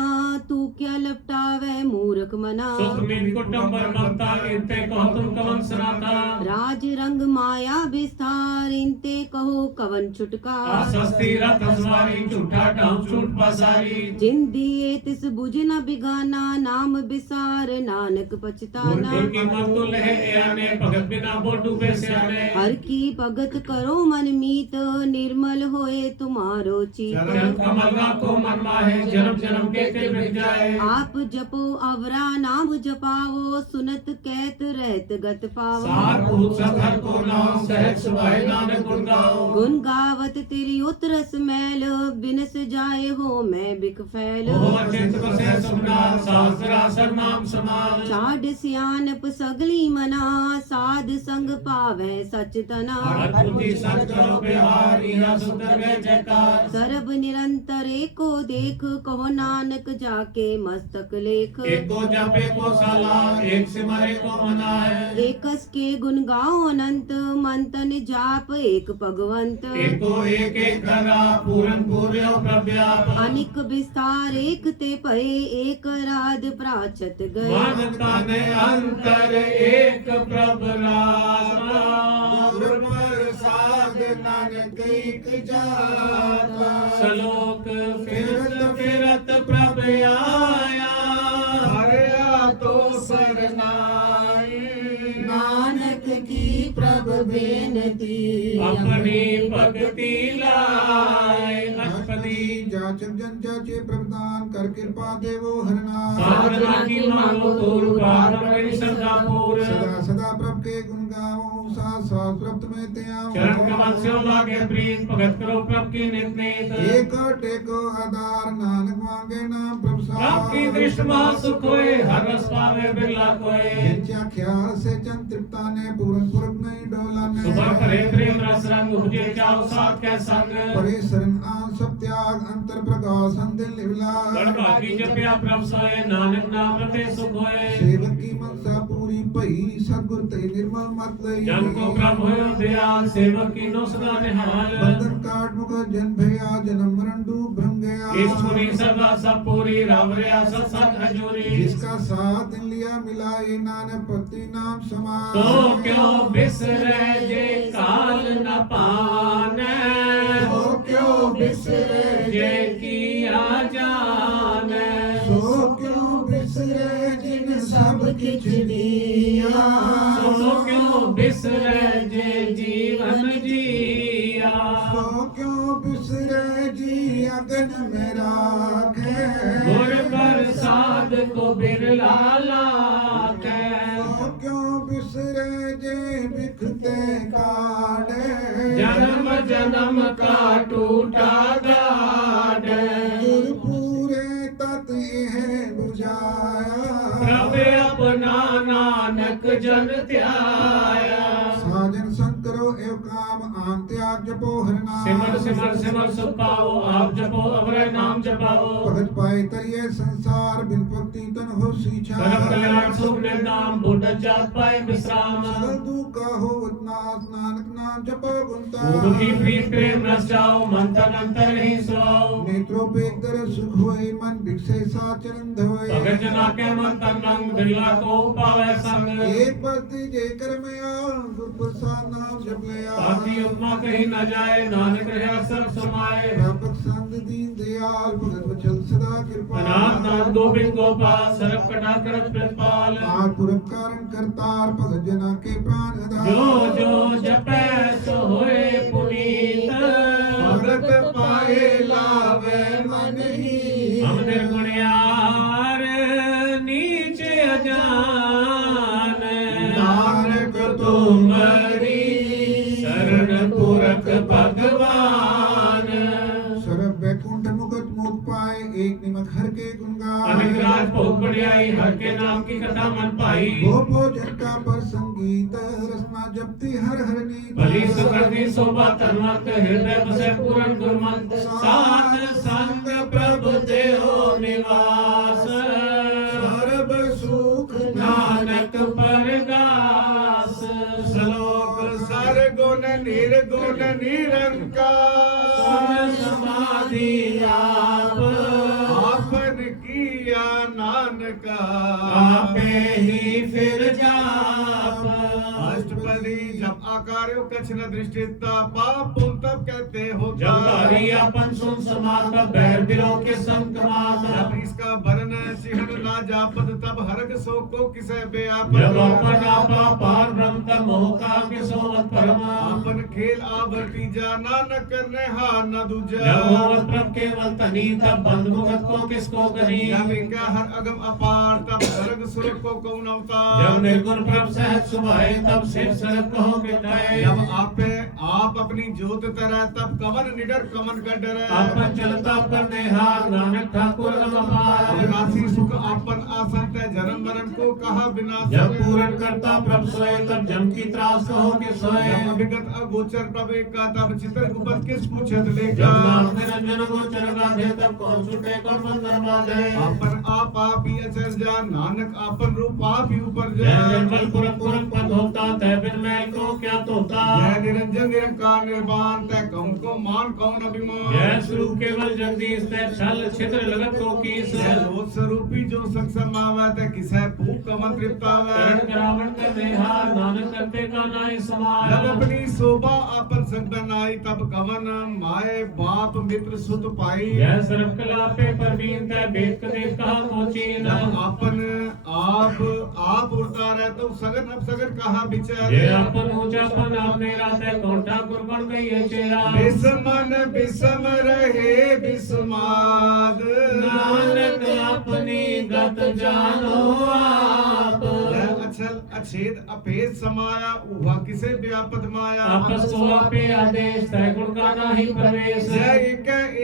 तू क्या लपटावे मूर्ख मना सुख मीन कुटुंब पर ममता इनते कहो तुम कवन सनाता राज रंग माया विस्तार इनते कहो कवन छुटकार आसस्ती रत सवारी झूठा ढाम छूट पसारी जिन दिए तिस बुझ न बिगाना नाम बिसार नानक पछताना गुर की मन तुल है आने भगत बिना बोल डूबे सियाने हर की भगत करो मन मीत निर्मल होए तुम्हारो चीत चरण कमल को मन माहे जन्म जन्म के मिट जाए आप जपो अवरा नाम जपावो सुनत कहत रहत गत पावो सार भूत सधर को नाम सहज सुभाए नानक गुण गाओ गुण गावत तेरी उतरस मैल बिनस जाए हो मैं बिक फैल हो चित बसे सुनार शास्त्र आसन नाम समान चाड सियानप सगली मना साध संग पावे सच तना हर बुद्धि सच करो बिहार इहा सुंदर गए जयकार सर्ब निरंतर एको देख कहो नानक जाके मस्तक लेख एक को जप एक को साला एक सिमर एक को मना है एकस के गुण गाओ अनंत मंतन जाप एक भगवंत एक को एक खरा पूरन पूर्य प्रव्याप अनिक विस्तार एक ते पए एक राध प्राचत गए मन तन अंतर एक प्रभ रामा गुर प्रसाद नानक एक जाता सलोक फिरत फिरत प्रभ आया हरया तो सरनाई नानक की प्रभ बेनती अपनी भक्ति लाए अष्टपदी जाचक जन जाचे प्रदान कर कृपा देवो हरना साधना की मांगो दूर बार मेरी श्रद्धा पूर सदा सदा प्रभ के गुण गाओ साथ साथ प्रभ में ते आओ चरण कमल से लागे प्रीत भगत करो प्रभ की नित नित एक टेको आधार नानक मांगे नाम प्रभ प्रभ की दृष्टि महा सुख होए हर रस पावे बिरला कोय जिनच्या ख्याल से चंद तृप्ता ने पूरन पुरख नहीं डोला ने सुबह करे प्रेम रस रंग हुजे जाओ साथ के संग परे शरण आन सब त्याग अंतर प्रकाश दिल निवला गणभागी जप्या प्रभ सोए नानक नाम रते सुख होए सेवक की मनसा पूरी भई सतगुर ते निर्मल मत लई जन को प्रभ होए दयाल सेवक की नो सदा निहाल बंधन काट मुख जन भया जन्म मरण डूब भ्रम गया ईश्वरी सदा सब पूरी रावरिया सत सत हजूरी जिसका साथ लिया मिलाए नानक पति नाम समान तो क्यों बिसरे जे काल न पाने तो क्यों बिसरे जे किया जाने सो क्यों बिसरे जिन सब किछ दिया तो क्यों बिसरे जे जीवन जिया सो क्यों बिसरे जी अगन में राखे गुर प्रसाद को बिरला लाखे सो क्यों बिसरे जे बिखते काटे जन्म जन्म का टूटा गाढ़ गुर पूरे तत यह बुझाया प्रभ अपना नानक जन ध्याया साजन संत करो एव काम आन त्याग जपो हरना सिमर सिमर सिमर सुख पाओ आप जपो अवरय नाम जपाओ भगत पाए तरिए संसार बिन भक्ति तन हो सीछा सर्व कल्याण सुख निर्नाम बुढ़ जात पाए विश्राम सकल दुख का हो नाथ नानक नाम जपो गुणता दुखी प्रीत प्रेम रस जाओ मन तन अंतर नहीं सुआओ नेत्रों पे दर सुख होए मन भिक्षे साचरण धोए भगत जना के मन तन रंग बिरला को पावे संग एक पति जे कर में आ गुर प्रसाद नाम जप लिया ताकि उपमा कहीं न जाए नानक रहे सर्व समाये व्यापक संत दीन दयाल भगत वचन सदा कृपा अनाथ नाथ गोविंद गोपाल सरप कटा करत प्रतिपाल आर पुरख कारण करतार भगत जना के प्राण आधार जो जो जपै सो होए पुनीत भगत पाए लावे मन ही हम निर्गुणियार नीचे अजान नानक तुम्हारी शरण पुरख भगवान सरब बैकुंठ मुकुट मुख पाए एक निमक हर के गुण अनेक गाए राज भोग बढ़ियाई हर के नाम की कथा मन पाई भोपो जनता पर संगीत रसना जपती हर हर नीत भली सुकृति शोभा तन्मत हृदय बसे पूर्ण गुरमत साध संग प्रभु देहो निवास सर्व सुख नानक परगास श्लोक सरगुण निर्गुण निरंकार समाधि आप आपन किया नानका आपे ही फिर जाप अष्टपदी जब आकार्यो कछ न दृष्टिता पाप पुण्य तब कहते हो जब तारी अपन सुन समात बैर बिरो के संग कमात जब इसका वर्ण चिन्ह ना जापत तब हरग सो को किसे बेआप जब अपन आपा पार ब्रह्म तब मोह का के सोवत परमा अपन खेल आवर्ती जाना न करने हार न दूजा जब होवत प्रभ केवल तनी तब बंद मुगत को किसको कही जब इनका हर अगम अपार तब हरग सुर को कौन अवतार जब निर्गुण प्रभ सहज सुभाए तब सिर सरक कहो मिटाए जब आपे आप अपनी जोत तरह तब कवन निडर कमन का डर आपन चलता करने हार नानक ठाकुर अपार अविनाशी सुख आपन आसन तय जन्म मरण को कहा बिना जब पूर्ण करता प्रभ सोए तब जम की त्रास कहो के सोए जब अभिगत अगोचर प्रभ का तब चित्र गुपत किस पूछत जब लेगा नाम निरंजन को चरगा दे तब कौन छुटे कौन बंधन बांधे आपन आप ही अचर जा नानक आपन रूप आप ही ऊपर जय जा निर्मल पुरख पुरख पद होता तय बिन मैल को क्या तोता जय निरंजन निरंकार निर्वाण तय कौन को मान कौन अभिमान जय स्वरूप केवल जगदीश तय छल छिद्र लगत को कीस जय रोज स्वरूपी जो संग समावै तय किसै भूख कमन तृप्तावै करण करावण करने हार नानक करते का नाय समान जब अपनी शोभा आपन संग बनाई तब कवन माए बाप मित्र सुत पाई जय सर्व कला पे परवीन तय भेद कदेव कहा पहुंची जब आपन आप उड़ता रहे तो सगन अब सगन कहा विचार जय अपन ऊंचापन आपने राते कौन ठाकुर बन गई है चेहरा बिसमन बिसम रहे बिस्माद नानक अपनी गत जानो आप अचल अछेद अपेद समाया उहा किसे व्यापत माया आपस को आपे आदेश तय गुण का नाही प्रवेश जय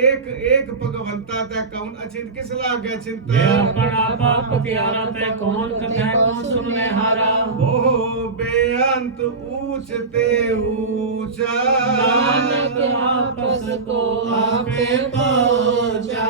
एक एक भगवंता तय कौन अचिंत किस लागे चिंता जय अपन आपा पतियारा तय कौन कथै कौन सुनने हारा ओ बेअंत ऊंच ते ऊंचा नानक आपस को आपे पहुंचा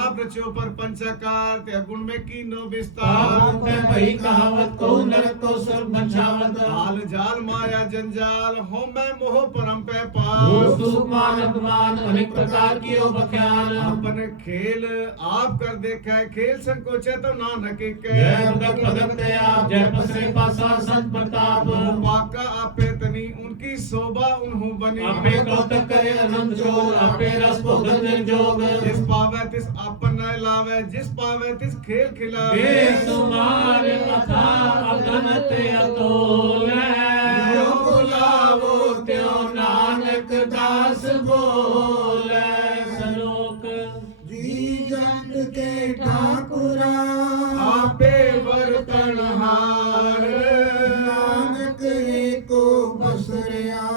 आप रचो पर पंचकार ते गुण में की नो विस्तार आप तय भई कहावत को नरक को सुर बचावत हाल जाल माया जंजाल हो मैं मोह परम पे भूत पास सुख मान अपमान अनेक प्रकार की ओ बख्यान अपन खेल आप कर देखा खेल संकोचे तो नानक के जय भगत भगत दया जय पसरे पासा संत प्रताप पाका आपे तनी उनकी शोभा उन्हों बनी आपे कौतक करे अनंत जोग आपे रस भोगन निर्जोग जिस पावे तिस आपन न लावे जिस पावे तिस खेल खिलावे बेसुमार कथा अगनत अतोल जो बुलावो त्यो नानक दास बोले श्लोक जी जग के ठाकुरा आपे बर्तन हार नानक एको बसरिया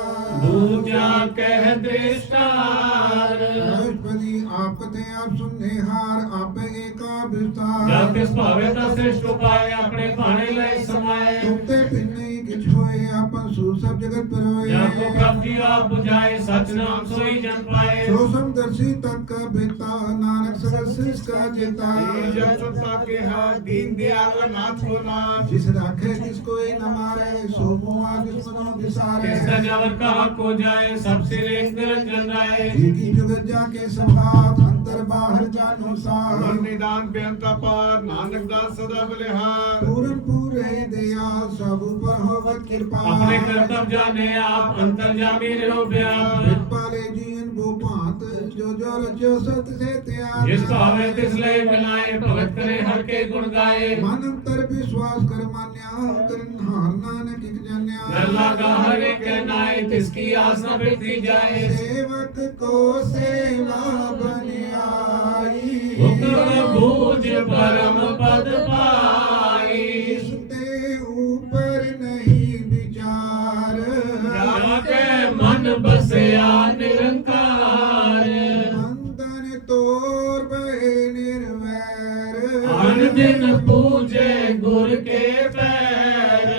दूजा कह दृष्टार बृहस्पति आपते आप सुनने हार आपे एका विस्तार जब किस भावे ता श्रेष्ठ उपाय अपने भाणे लय समाये तुमते पिन्नी किछ होए आपन सु सब जगत पर होए जाको प्रभु जी आप बुझाए सच नाम सोई जन पाए जो समदर्शी तक का बेता नानक सगल शिष का जेता जब सत्ता के हाथ दीन दयाल अनाथ हो नाथ जिस राखे जिस कोई न मारे सो मुआ दुश्मनों बिसारे किसका जवर कहा को जाए सबसे एक निरंजन राय की जुगत जाके संभात अंतर बाहर जानो सार निदान बेअंता पार नानक दास सदा बलिहार पूरन पूरे दया सब पर होवत कृपा अपने कर्तव्य जाने आप अंतर्जामी रहो व्याप पाले जीवन वो भांत जो जो रचो सत से त्याग जिस भावे तिस लय मिलाए भगत करे हर के गुण गाए मन अंतर विश्वास कर मान्या करन हार नानक एक जन्या डर लगा हर एक नाय तिसकी आस न बिगड़ी जाए सेवक को सेवा बनियाई हुक्म बूझ परम पद पाई इसके ऊपर नहीं विचार जाके मन बसया निरंकार बंधन तोड़ बहे निर्वाण दिन पूजे गुर के पैर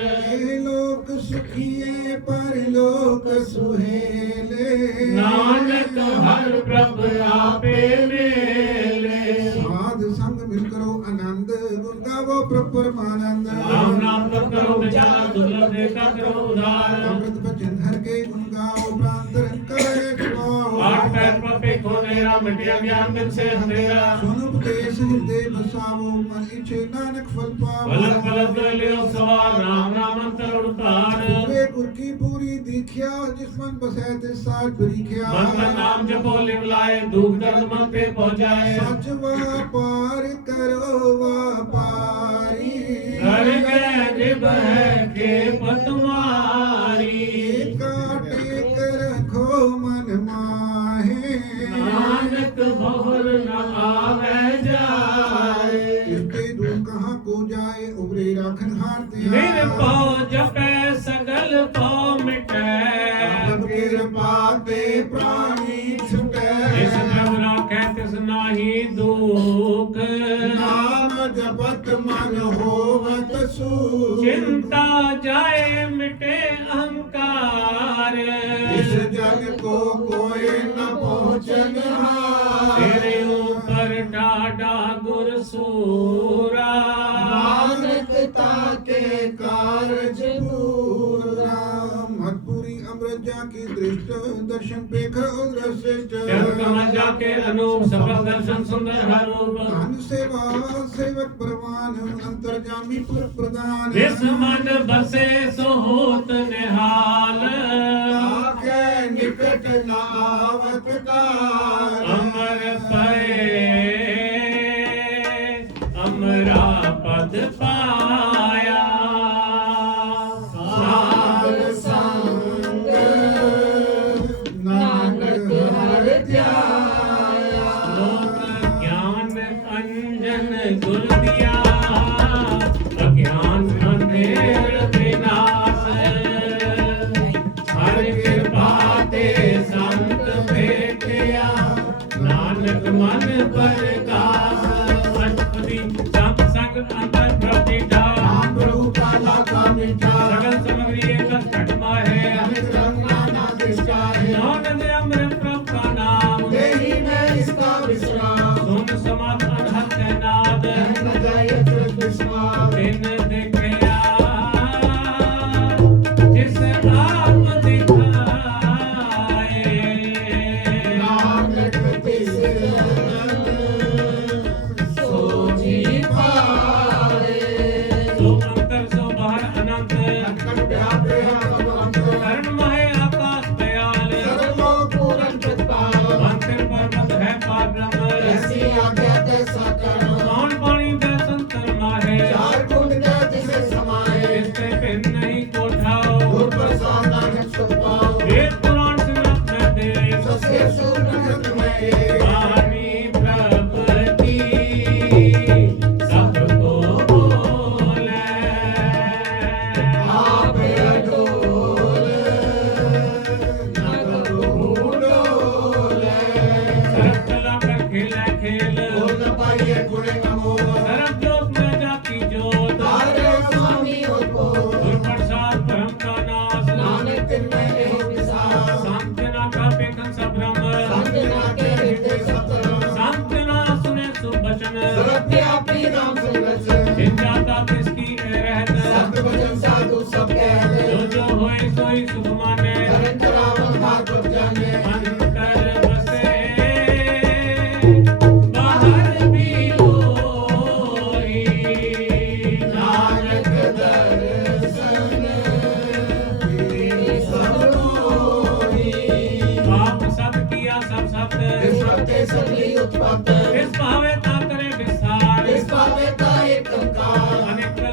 ये लोक सुखिए परलोक सुहेले नानक हर प्रभ आपे मेले साध संग मिल करो आनंद गुण गावो प्रभु परमानंद राम नाम जप करो विचार दुर्लभ देखा करो उदार अमृत बचन धर के गुण गाओ प्रांतरन करे छुपाओ आठ पैर पे खोने राम मिटिया ज्ञान दिन से अंधेरा सुन उपदेश हृदय बसावो मन इच्छे नानक फल पावो गलत गलत लियो सवार राम नाम अंतर उड़तार पूरे गुर की पूरी दीख्या जिस मन बसे ते साथ परीख्या मन का नाम जपो लिव लाए दुख दर्द मन पे पहुंचाए सच व्यापार करो व्यापारी घर गए जिब है के पतवारी काटे कर रखो मन माहे नानक बहुर न आवे जाए इसके दूर कहाँ को जाए उबरे राखन हारते निर्भव जपे सगल पाव मिटे प्रभु कृपा ते प्राणी छुटे जिस प्रभु राखे तिस नाहि दुख नाम जपत मन होवत सुख चिंता जाए मिटे अहंकार इस जग को कोई न पहुँचन हार तेरे ऊपर डाडा गुर सूरा नानक ताके कारज पूरा मतपुरी अमृजा की दृष्ट दर्शन पेख उद्रश्रेष्ठ चल कमल जाके अनूप सफल दर्शन सुंदर हर रूप धन सेवा सेवक परवान अंतर्जामी पुर प्रदान जिस मन बसे सो होत निहाल आखे निकट न आवत काल अमर पए अमरा पद पाया साध संग नानक हर ध्याया लोक ज्ञान अंजन गुर दिया अज्ञान अंधेर विनाश हर कृपा ते संत भेटिया नानक मन प्रकाश अष्टपदी संत संग अंतर प्रति राम रूप लाखा मिठा सगल समग्री एक घट माहे अमित रंग नाना दृष्टा है नौन दे अमृत प्रभु का नाम देही में इसका विश्राम सुन समात अनहद नाद न जाए तुरंत विश्वास दिन देखया जिस आप दिखाए नानक तिस सो जी पाए सो अंतर सो बाहर अनंत कट व्यापे हम अंत करण महे आकाश दयाल सर्वलोक पूरन प्रतिपाल मंत्र पर्वत है पार ब्रह्म ऐसी आज्ञा तैसा करो कौन पानी दे संतर माहे चार कुंड दे तिसे समाए इससे पिन नहीं कोठाओ गुर प्रसाद नानक सुख पाओ वेद पुराण सिमरत में दे सस्य सुर नगत में वाणी प्रभति सबको बोले आप अडोल नग डोले सरब कला कर खेले खेल बोल न पाइए गुणे अमोल सरब जोत में जाती जोत तारे स्वामी उद्भव गुर प्रसाद परम का नाश नानक तिन्मय एहि विसार सांतना का पेखन सब ब्रह्म संजना के हृदय सतरम सांतना सुने सुबचन सर्वव्यापी नाम संरचन जिन जाता तिसकी रहत सत्य वचन साधु सब कहते जो होए सोई सुख माने धरन करावन भागवत जाने अंतर बसे बाहर भी होई नानक दर्शन तेरी सब होई पाप सब किया सब सत विस्मृते सगली उत्पत्त इस भावे ता करे विस्तार इस पावे का एक कंकार अनेक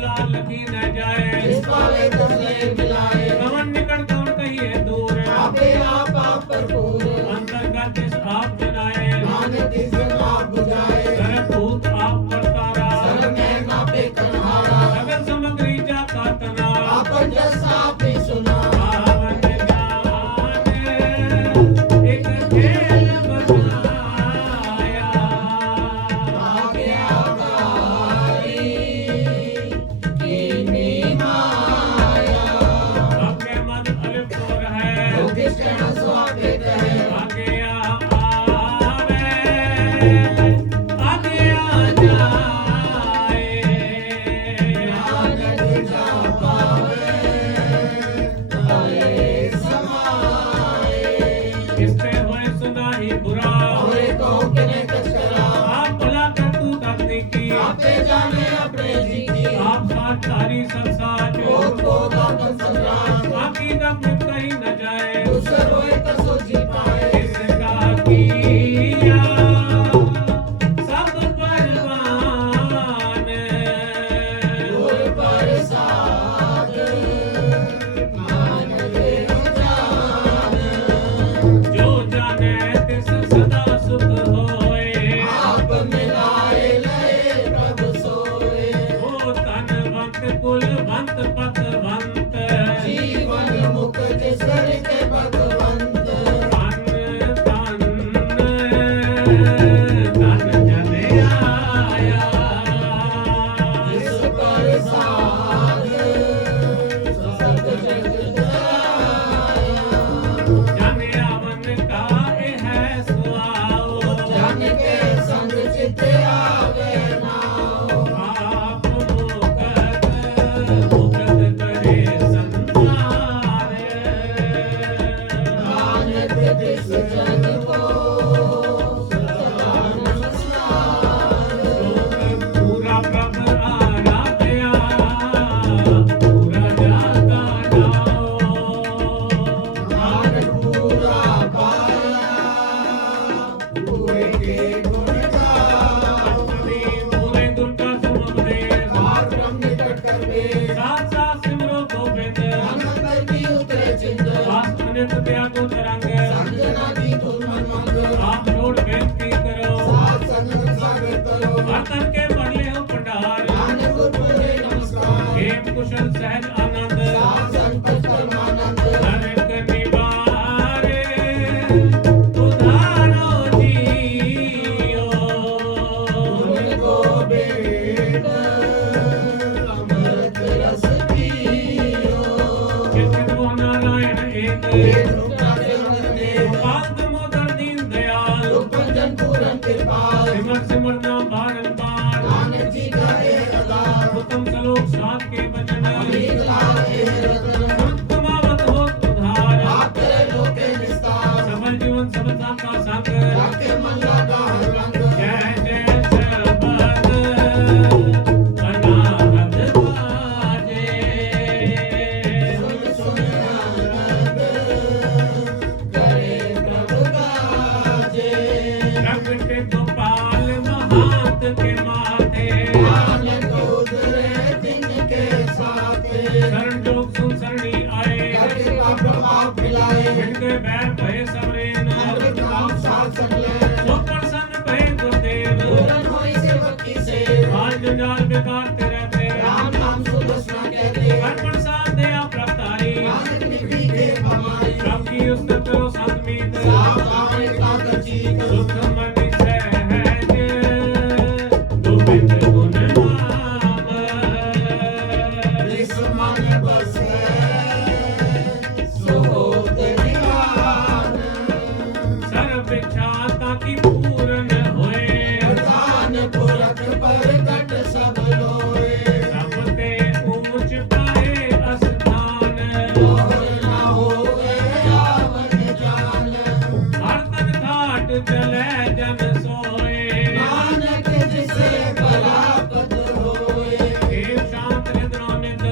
जंजाल बेकार ते रहते राम नाम सुदर्शना कहते अर्पण साथ दया प्रतारी नानक निभि के हमारी प्रभ की उस्तत करो संत मीत साव गावे काकर जीत सुख मन सहज गोविंद गुण नाम जिस मन बसे सो होत निहाल सर्व इच्छा ताकि पूर्ण होए दान पुरख प्रगट सब लोए सब ते ऊंच पाए अस्थान और न होवे आवत जान हर तन घाट चले जन सोए नानक जिसे परापत होए देव शांत निद्रोनित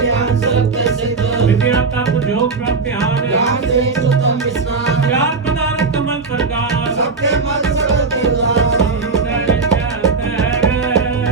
ज्ञान सत्य सिद्ध विद्या तप योग प्रत्यान ज्ञान से सुतम विस्नान ज्ञान पदार्थ कमल प्रकाश सबके मत सत दिवान सुंदर चतर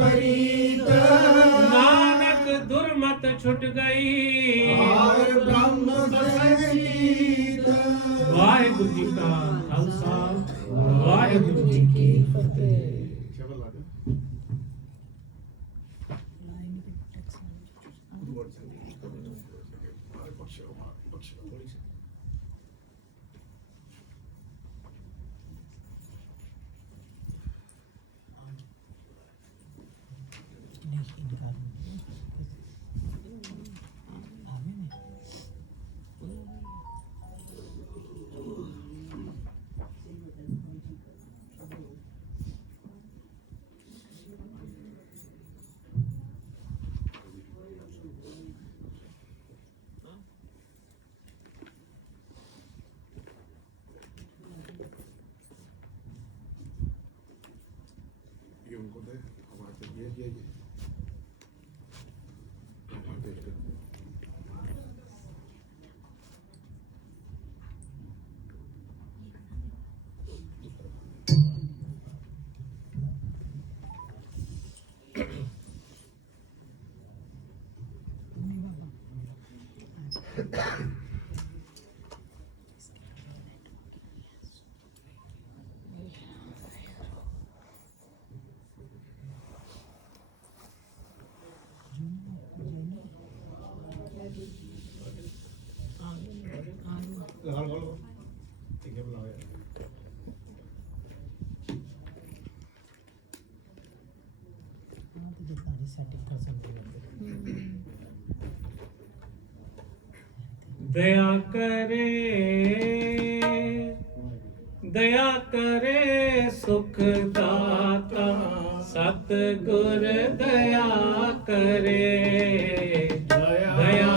परीत नानक दुर्मत छुट गई और ब्रह्म संगीत। वाहिगुरु जी का खालसा वाहिगुरु जी की फतेह। दया करे सुख दाता सतगुर दया करे दया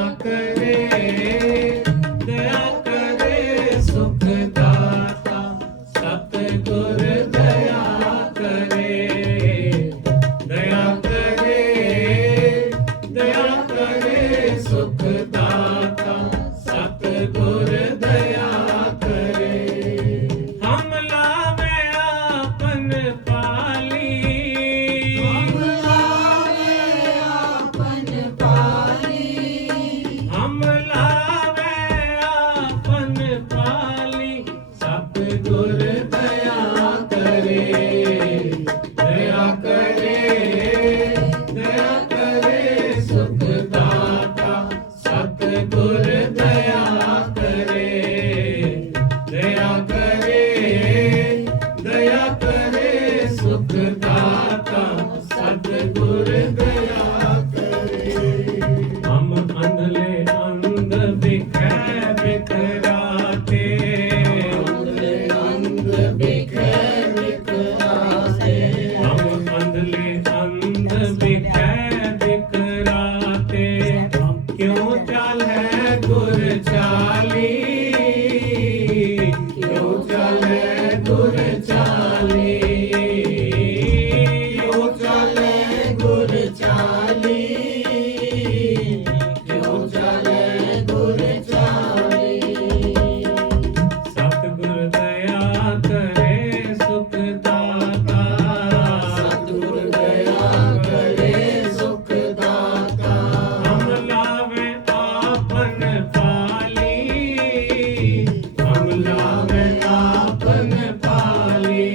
करे सुख दाता सतगुर दया करे दया करे सुख दाता सतगुर दया करे हम लावे आपन पाली हम लावे आपन पाली सतगुर दया करे सुख दाता सतगुर दया करे सुख दाता सतगुर दया करे हम अंधले अंध बिखै बिखराते हम अंधले अंध बिखै बिखराते क्यों चल है गुर चाली क्यों चल है गुर चाली क्यों चल है गुर चाली क्यों चल है गुर चाली सतगुर दया करे सुख दाता सतगुर दया करे सुख दाता हम लावे आपन पाली हम लावे आपन पाली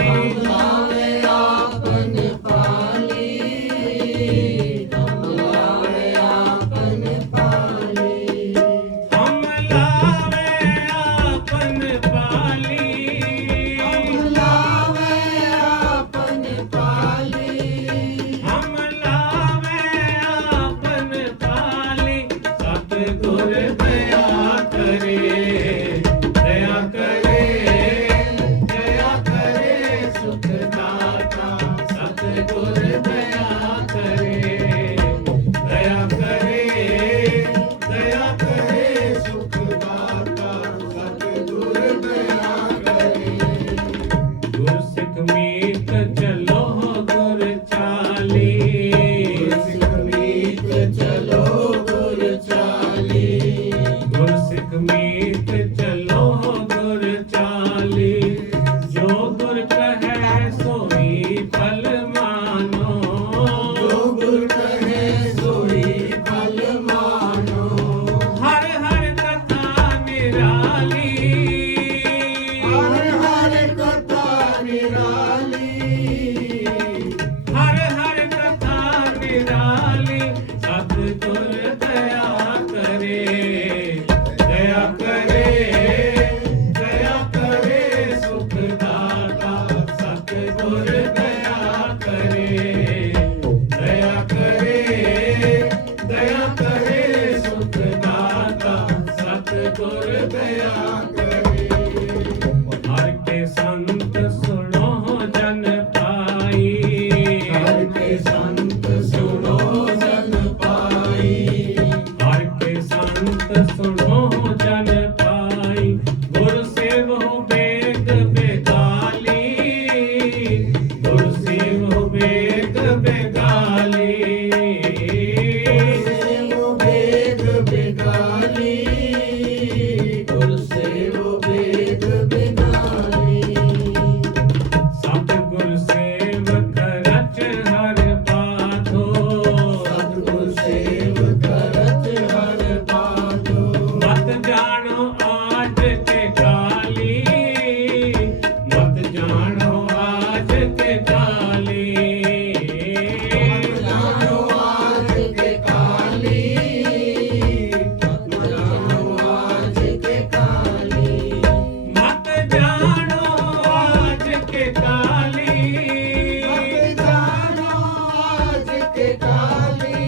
हम लावे आपन पाली हम लावे आपन पाली हम लावे आपन पाली हम लावे आपन पाली हम लावे आपन पाली सतगुर दया करे सुख दाता सतगुर दया करे सुख दाता सतगुर दया करे गुर सिख मीत चलो गुर चाली सिख मीत चलो गुर चाली गुर सिख मीत चलो गुर चाली जो गुर कहे सोई फल बेग बेगाली वो बेग बेगाली गुर से वो बेग बेगाली सतगुर सेवक रच हर बाधो सतगुर सेवक रच हर बाधो मत जानो आज के काली मत जानो आज के काली जानो आज के काली जानो आज के काली मत जानो आज के काली जानो आज के काली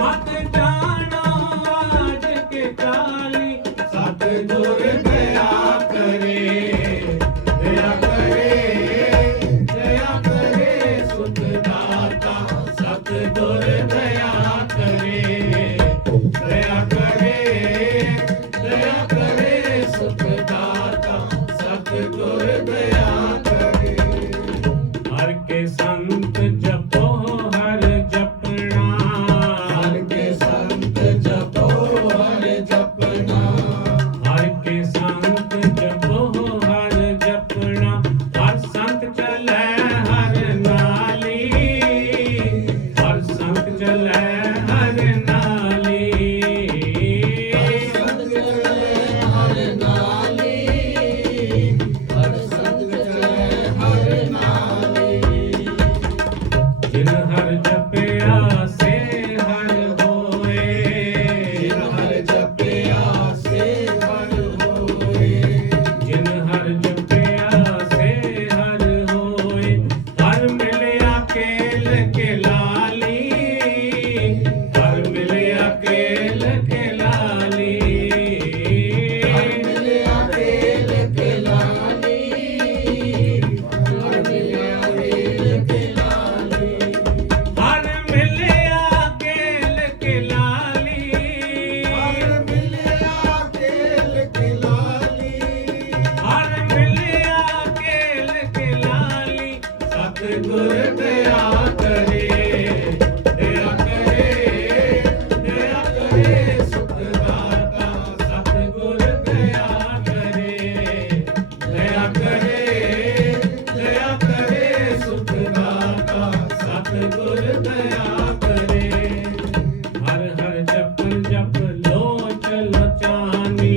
मत जानो आज के काली सतगुर दया करे सुख दाता सतगुर दया करे सुख दाता सतगुर दया करे हर के संत जपो हर जपना हर के संत जपो हर जपना हर के संत जपो हर जपना हर संत चले हर नाली हर संत चले हर नाली संत चले हर नाली हर संत चले हर नाली जिन हर जपया से हर होए जिन हर जपया से हर होए जिन हर जपया से हर होए हर मिलया केल के लाली हर मिलया केल के लाली हर मिलया केल के लाली हर मिलया केल के लाली हर मिलया केल के लाली हर मिलया केल के लाली हर मिलया केल के लाली सतगुर दया करे सुख दाता सतगुर दया करे सुख दाता सतगुर दया करे हर हर जप जप लो चलो चानी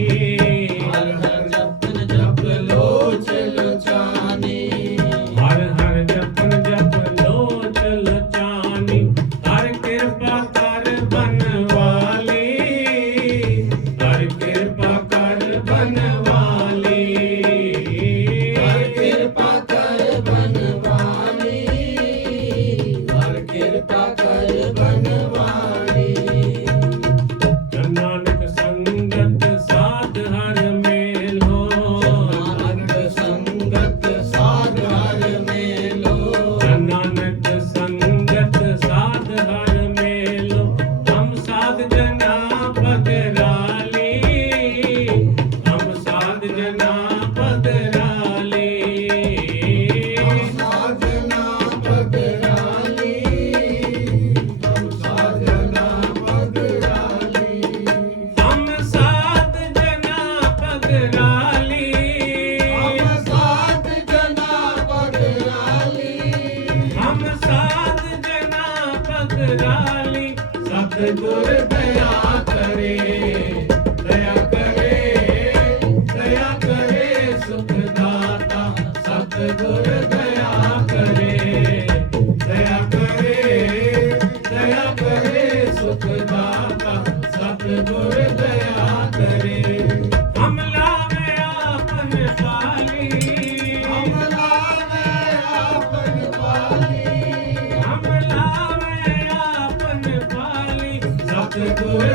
हर हर जपन जप लो चलो चानी हर हर जपन जप लो चल चानी हर कृपा कर बनवाली हर कृपा कर बनवाली हर कृपा कर बनवाली हर कृपा कर बनवाली नानक संगत साध हर मेल हो नानक संगत साध हर मेलो नानक संगत साध हर मेलो हम साध जना पदराली हम साध जना पदराली साधना पगराली हम साधना पगराली हम साध जना पदराली हम साध जना पगराली हम साध जना पदराली सतगुर दया करे सुख दाता सतगुर दया करे सुख दाता सतगुर दया करे हम लावे आपन पाली हम लावे आपन पाली हम लावे आपन पाली सतगुर